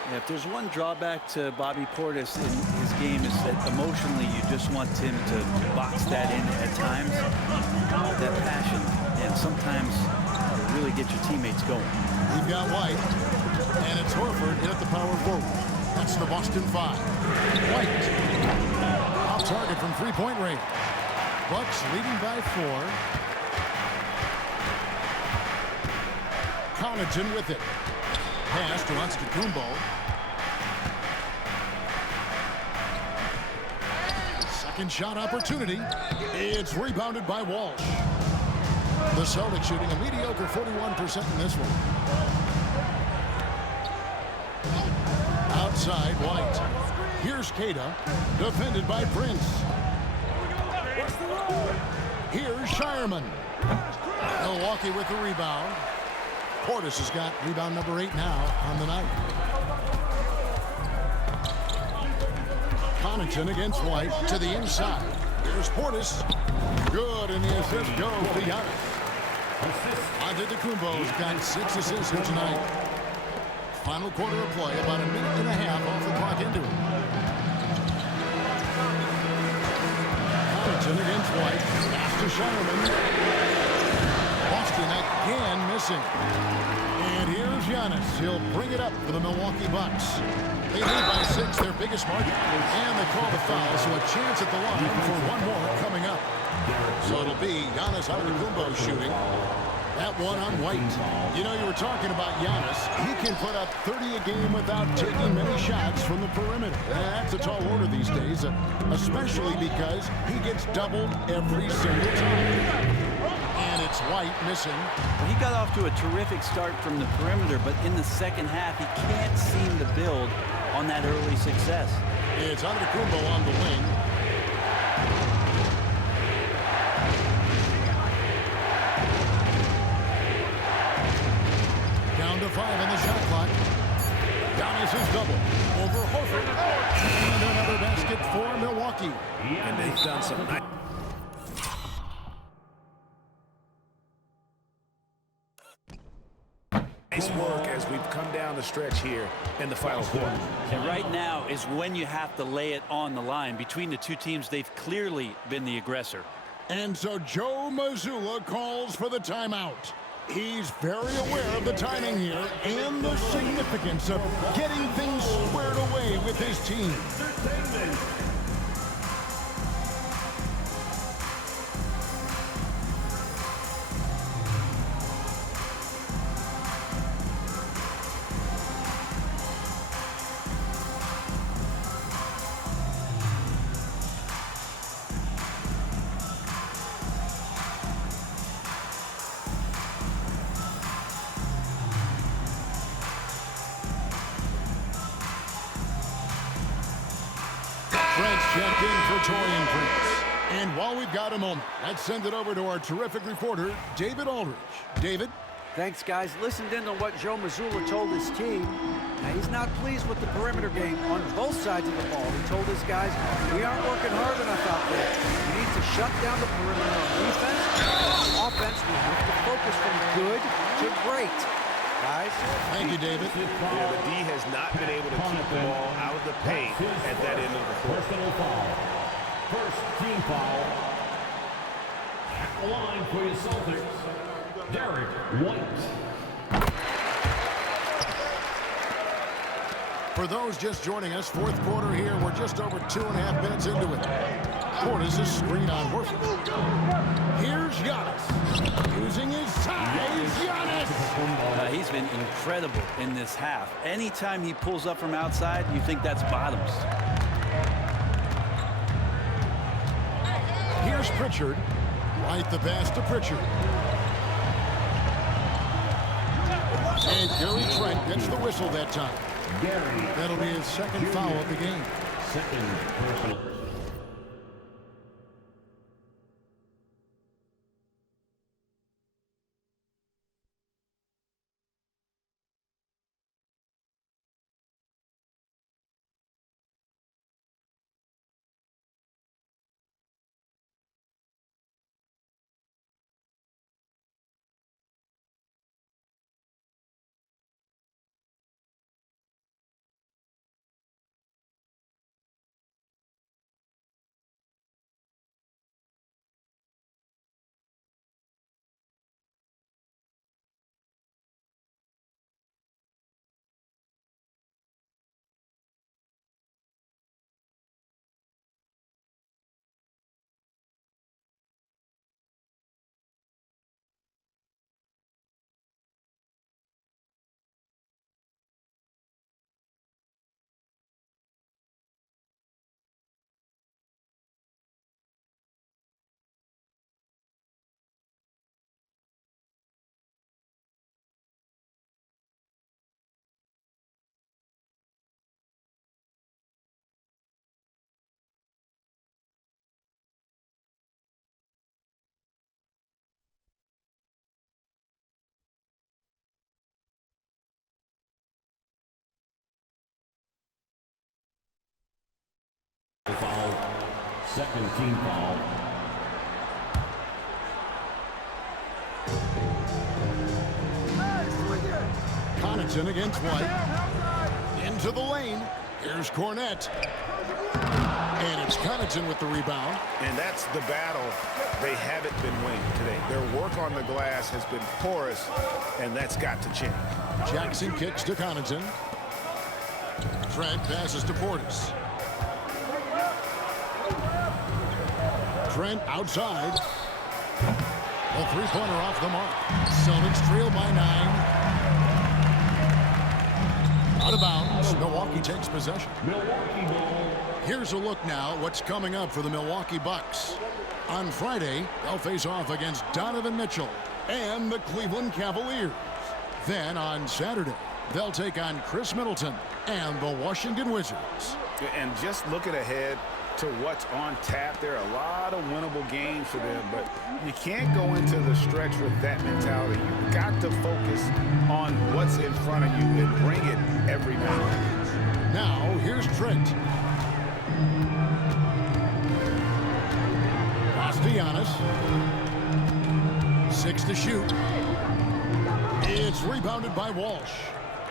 Yeah, if there's one drawback to Bobby Portis in his game, is that emotionally you just want him to box that in at times. That passion, and sometimes really get your teammates going. We've got White, and it's Horford in at the power forward. That's the Boston 5. White, off target from three-point range. Bucks leading by 4. Connaughton with it. Pass to Antetokounmpo. Second shot opportunity. It's rebounded by Walsh. The Celtics shooting a mediocre 41% in this one. Outside White. Here's Queta, defended by Prince. Here's Shireman. Milwaukee with the rebound. Portis has got rebound number 8 now on the night. Connaughton against White to the inside. Here's Portis. Good, and the assist goes to Giannis. Antetokounmpo's got 6 assists here tonight. Final quarter of play, about a minute and a half off the clock into it. Connaughton against White. Pass to Shireman. Boston again missing. And here's Giannis. He'll bring it up for the Milwaukee Bucks. They lead by 6, their biggest margin. And they call the foul, so a chance at the line for one more coming up. So it'll be Giannis Antetokounmpo shooting. That one on White. You know, you were talking about Giannis. He can put up 30 a game without taking many shots from the perimeter. That's a tall order these days, especially because he gets doubled every single time. And it's White missing. He got off to a terrific start from the perimeter, but in the second half, he can't seem to build on that early success. It's Antetokounmpo on the wing. Down to 5 on the shot clock. Giannis is double. Over Horford. And another basket for Milwaukee. And they've done some nice. Nice work as we've come down the stretch here in the final quarter. And right now is when you have to lay it on the line. Between the two teams, they've clearly been the aggressor. And so Joe Mazzulla calls for the timeout. He's very aware of the timing here and the significance of getting things squared away with his team. Fred's checked in for Taurean Prince. And while we've got a moment, let's send it over to our terrific reporter, David Aldridge. David? Thanks, guys. Listened in to what Joe Mazzulla told his team. Now, he's not pleased with the perimeter game on both sides of the ball. He told his guys, we aren't working hard enough out there. We need to shut down the perimeter on defense. On offense, we have to focus from good to great. Guys? Thank you, David. Yeah, the D has not been able to keep the ball out of the paint at that end of the court. first team foul. At the line for your Celtics, Derek White. For those just joining us, fourth quarter here. We're just over 2.5 minutes into it. Portis is screen on Horford. Here's Giannis. Using his size, Giannis. He's been incredible in this half. Anytime he pulls up from outside, you think that's bottoms. Here's Pritchard. Right the pass to Pritchard. And Gary Trent gets the whistle that time. That'll be his second foul of the game. Second personal. Foul, second team foul. Connaughton against White. Into the lane. Here's Cornette. And it's Connaughton with the rebound. And that's the battle they haven't been winning today. Their work on the glass has been porous, and that's got to change. Jackson kicks to Connaughton. Trent passes to Portis. Trent outside. A three-pointer off the mark. Celtics trail by 9. Out of bounds. Milwaukee takes possession. Milwaukee ball. Here's a look now what's coming up for the Milwaukee Bucks. On Friday, they'll face off against Donovan Mitchell and the Cleveland Cavaliers. Then on Saturday, they'll take on Chris Middleton and the Washington Wizards. And just looking ahead to what's on tap, there are a lot of winnable games for them, but you can't go into the stretch with that mentality. You've got to focus on what's in front of you and bring it every night. Now, here's Trent. Pass to Giannis. 6 to shoot. It's rebounded by Walsh.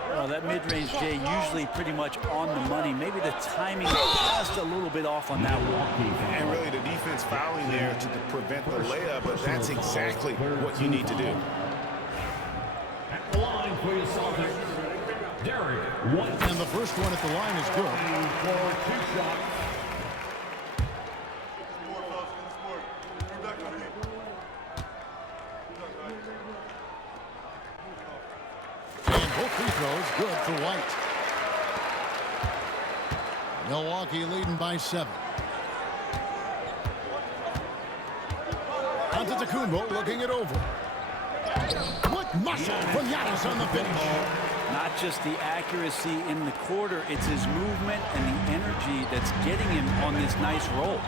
Well, that mid-range, Jay, usually pretty much on the money. Maybe the timing just a little bit off on that one. And really the defense fouling there to prevent the layup, but that's exactly what you need to do. At the line for your Celtics, Derek White. And the first one at the line is good. For 2 shots. Both free throws good for White. Milwaukee leading by 7. Antetokounmpo looking it over. What muscle from Giannis on the finish. Not just the accuracy in the quarter, it's his movement and the energy that's getting him on this nice roll.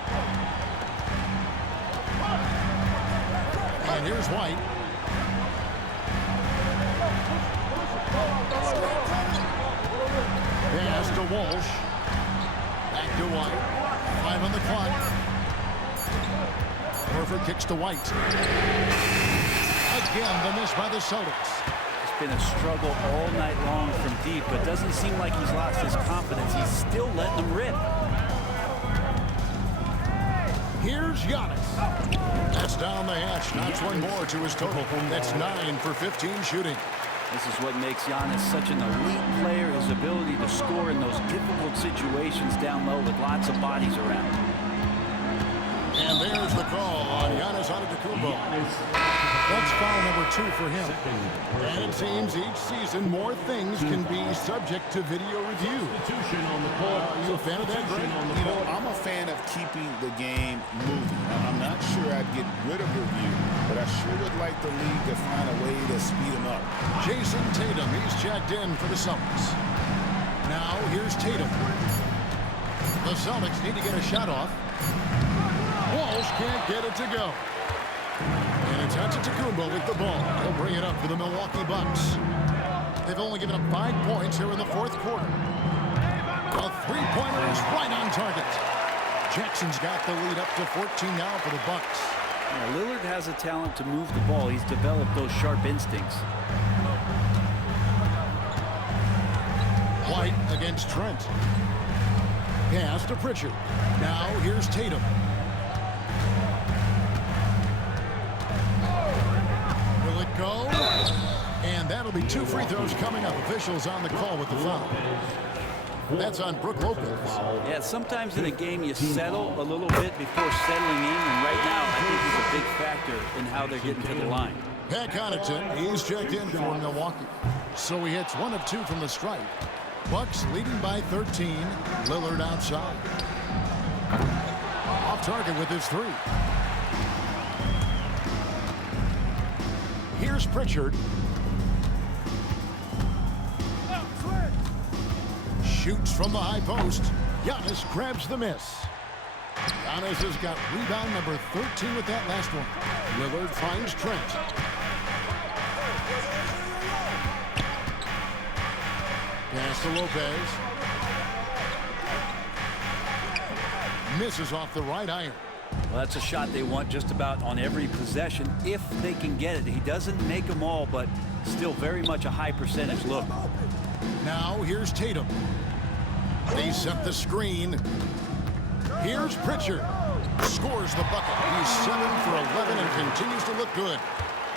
And here's White. Pass to Walsh. Back to White. 5 on the clock. Horford kicks to White. Again, the miss by the Celtics. It's been a struggle all night long from deep, but doesn't seem like he's lost his confidence. He's still letting them rip. Here's Giannis. That's down the hatch. Knocks one more to his total. That's 9 for 15 shooting. This is what makes Giannis such an elite player, his ability to score in those difficult situations down low with lots of bodies around. And there's the call on Giannis Antetokounmpo. That's foul number 2 for him. And it seems each season more things can be subject to video review. Are you a fan of that, Greg? You know, I'm a fan of keeping the game moving. I'm not sure I'd get rid of review, but I sure would like the league to find a way to speed them up. Jason Tatum, he's checked in for the Celtics. Now here's Tatum. The Celtics need to get a shot off. Walsh can't get it to go. And it's Antetokounmpo with the ball. He'll bring it up for the Milwaukee Bucks. They've only given up 5 points here in the 4th quarter. A three-pointer is right on target. Jackson's got the lead up to 14 now for the Bucks. Now, Lillard has a talent to move the ball. He's developed those sharp instincts. White against Trent. Pass to Pritchard. Now here's Tatum. Will it go? And that'll be 2 free throws coming up. Officials on the call with the foul. That's on Brook Lopez. Yeah, sometimes in a game you settle a little bit before settling in, and right now I think he's a big factor in how they're getting to the line. Pat Connaughton, he's checked in for Milwaukee. So he hits 1 of 2 from the stripe. Bucks leading by 13. Lillard outside. Off target with his 3. Here's Pritchard. Shoots from the high post. Giannis grabs the miss. Giannis has got rebound number 13 with that last one. Lillard finds Trent. Pass to Lopez. Misses off the right iron. Well, that's a shot they want just about on every possession if they can get it. He doesn't make them all, but still very much a high percentage look. Now here's Tatum. They set the screen. Here's Pritchard. Scores the bucket. He's 7 for 11 and continues to look good.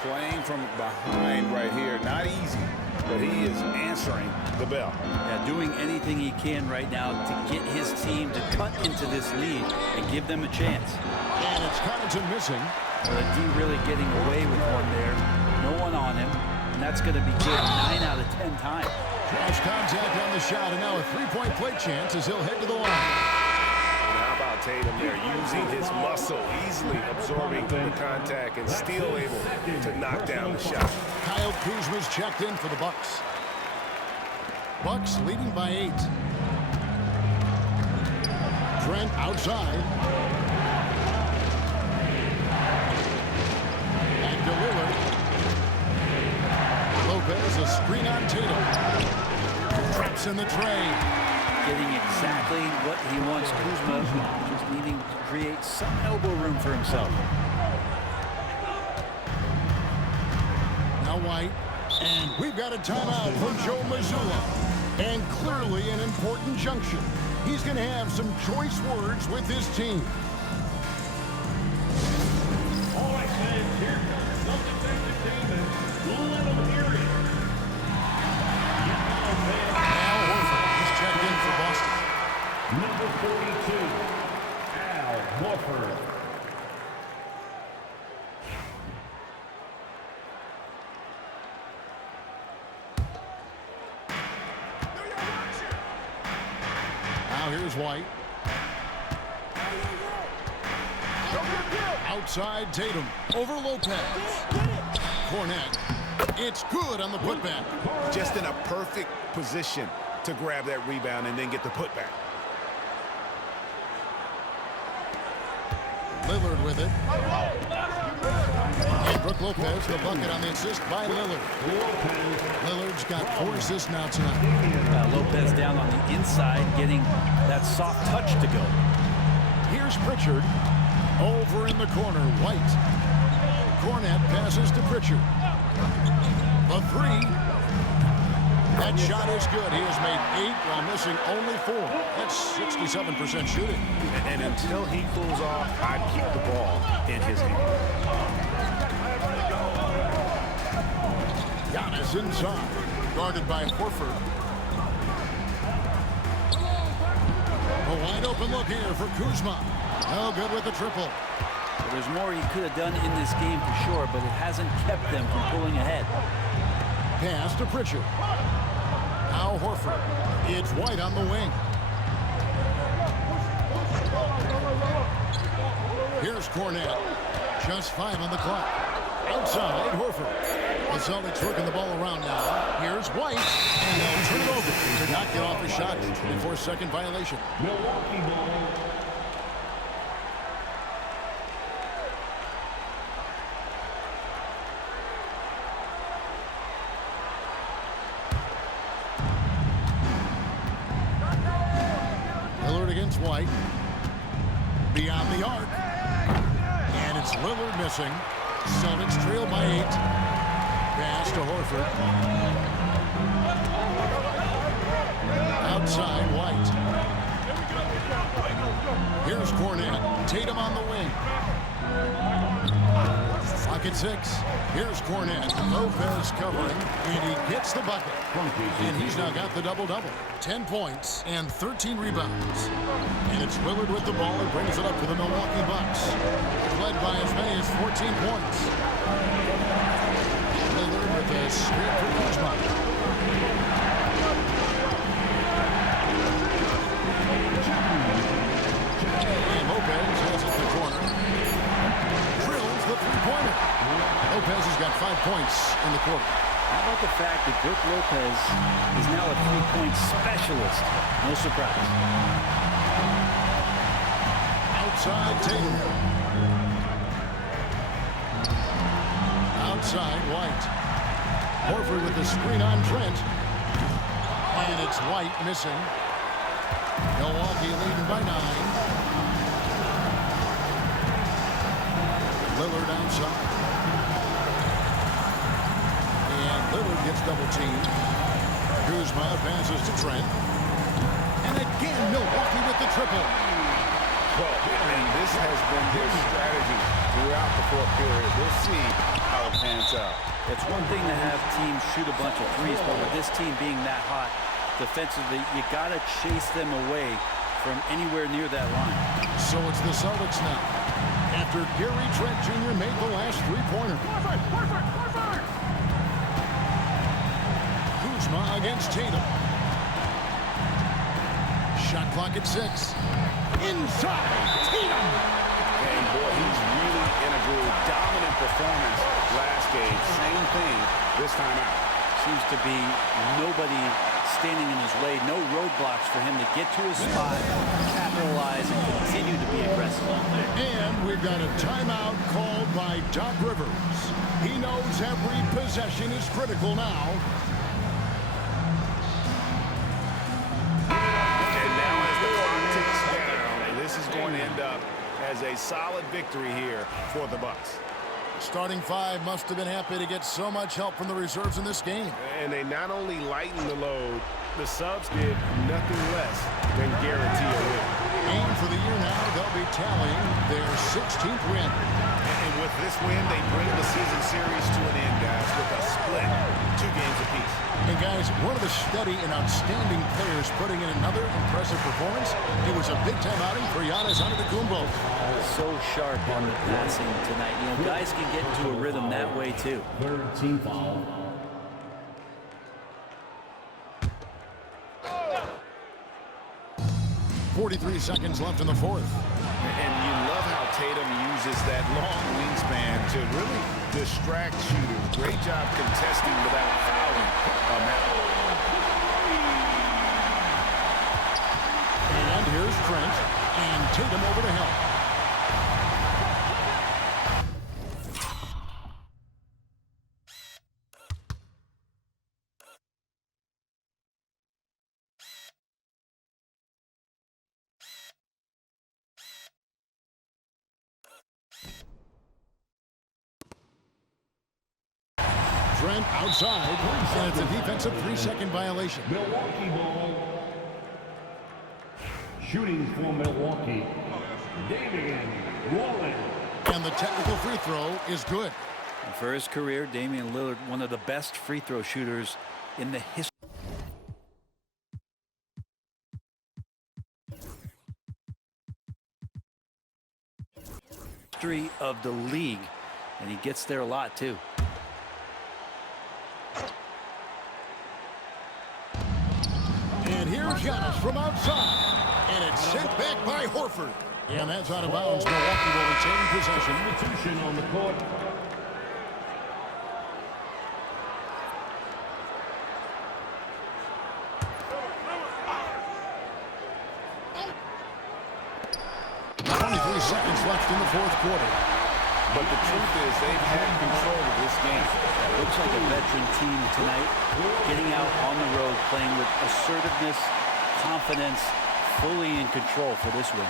Playing from behind right here, not easy, but he is answering the bell. Yeah, doing anything he can right now to get his team to cut into this lead and give them a chance. And it's Connaughton missing. Well, the D really getting away with one there. No one on him, and that's going to be good 9 out of 10 times. Cross contact on the shot, and now a 3-point play chance as he'll head to the line. And how about Tatum there, using his muscle, easily absorbing the contact and still able to knock down the shot. Kyle Kuzma's checked in for the Bucks. Bucks leading by 8. Trent outside. And to Lillard. Lopez, a screen on Tatum. Traps in the tray. Getting exactly what he wants. Kuzma just needing to create some elbow room for himself. Now White. And we've got a timeout from Joe Mazzulla. And clearly an important junction. He's going to have some choice words with his team. All right, fans, here comes Celtics entertainment. Let them hear it. Al Horford, he's checked in for Boston. Number 42, Al Horford. Now here's White. Outside Tatum. Over Lopez. Cornette. It's good on the putback. Just in a perfect position to grab that rebound and then get the putback. Lillard with it. And Brook Lopez, the bucket on the assist by Lillard. Lillard's got 4 assists now tonight. Lopez down on the inside, getting that soft touch to go. Here's Pritchard. Over in the corner, White. Cornette passes to Pritchard. The 3. That shot is good. He has made 8 while missing only 4. That's 67% shooting. And until he cools off, I'd keep the ball in his hand. Giannis inside, guarded by Horford. A wide open look here for Kuzma. No good with the triple. Well, there's more he could have done in this game for sure, but it hasn't kept them from pulling ahead. Pass to Pritchard. Now Horford. It's White on the wing. Here's Cornette. Just 5 on the clock. Outside, Horford. The Celtics working the ball around now. Here's White, and they'll turn it over to not get off a shot. 24-second violation. Milwaukee ball. Lillard against White. Beyond the arc. And it's Lillard missing. Celtics trail by 8. Pass to Horford. Outside, White. Here's Cornette. Tatum on the wing. Clock at 6. Here's Cornette. Lopez covering, and he gets the bucket. And he's now got the double-double. 10 points and 13 rebounds. And it's Lillard with the ball and brings it up to the Milwaukee Bucks. Led by as many as 14 points. Lillard with a screen for Kuzma. And Lopez has it in the corner. Drills the three-pointer. Lopez has got 5 points in the quarter. How about the fact that Brook Lopez is now a three-point specialist? No surprise. Outside Tatum. Outside White. Horford with the screen on Trent. And it's White missing. Milwaukee leading by 9. Lillard outside. And Lillard gets double teamed. Kuzma passes to Trent. And again, Milwaukee with the triple. Well, and this has been their strategy throughout the fourth period. We'll see how it pans out. It's one thing to have teams shoot a bunch of threes, but with this team being that hot defensively, you got to chase them away from anywhere near that line. So it's the Celtics now. After Gary Trent Jr. made the last three-pointer. Kuzma against Tatum. Shot clock at 6. Inside, Tatum. And boy, he's really in a groove. Dominant performance last game. Same thing this time out. Seems to be nobody standing in his way. No roadblocks for him to get to his spot, capitalize, and continue to be aggressive. And we've got a timeout called by Doc Rivers. He knows every possession is critical now. And now as the clock ticks down, this is going to end up as a solid victory here for the Bucks. Starting 5 must have been happy to get so much help from the reserves in this game. And they not only lightened the load, the subs did nothing less than guarantee a win. Aim for the year now, they'll be tallying their 16th win. And with this win, they bring the season series to an end, guys, with a split, 2 games apiece. And guys, one of the steady and outstanding players putting in another impressive performance. It was a big-time outing for Giannis Antetokounmpo. So sharp on the passing tonight. You know, guys can get into a rhythm that way too. Third team foul. .43 seconds left in the fourth. And you love how Tatum uses that long wingspan to really distract shooters. Great job contesting without fouling on that. And here's Trent, and Tatum over to help. Trent outside, and it's a defensive 3-second violation. Milwaukee ball. Shooting for Milwaukee, Damian Lillard. And the technical free throw is good. And for his career, Damian Lillard, one of the best free throw shooters in the history of the league, and he gets there a lot too. And here's Giannis from outside, and it's sent back by Horford. And that's out of bounds. Milwaukee will retain possession. Substitution on the court. Seconds left in the fourth quarter. But the truth is they've had control of this game. It looks like a veteran team tonight, getting out on the road, playing with assertiveness, confidence, fully in control for this win.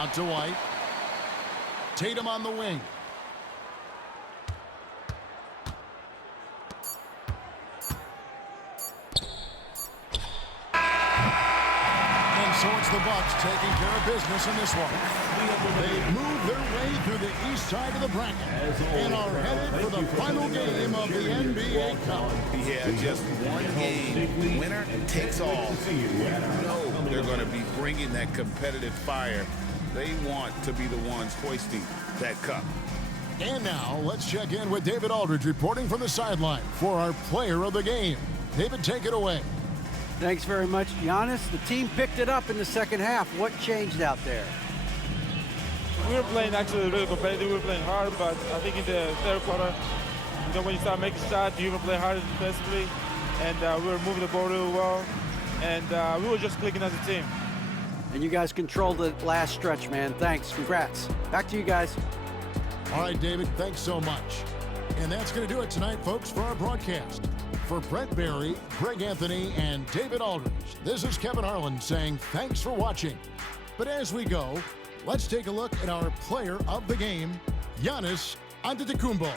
Out to White. Tatum on the wing. So it's the Bucks taking care of business in this one. They've moved their way through the east side of the bracket and are headed for the final game of the NBA Cup. Yeah, just one game. Winner takes all. You know they're going to be bringing that competitive fire. They want to be the ones hoisting that cup. And now let's check in with David Aldridge reporting from the sideline for our player of the game. David, take it away. Thanks very much, Giannis. The team picked it up in the second half. What changed out there? We were playing actually really competitive. We were playing hard, but I think in the third quarter, you know, when you start making shots, you even play harder defensively, and we were moving the ball really well, and we were just clicking as a team. And you guys controlled the last stretch, man. Thanks. Congrats. Back to you guys. All right, David, thanks so much. And that's going to do it tonight, folks, for our broadcast. For Brent Barry, Greg Anthony, and David Aldridge, this is Kevin Harlan saying thanks for watching. But as we go, let's take a look at our player of the game, Giannis Antetokounmpo.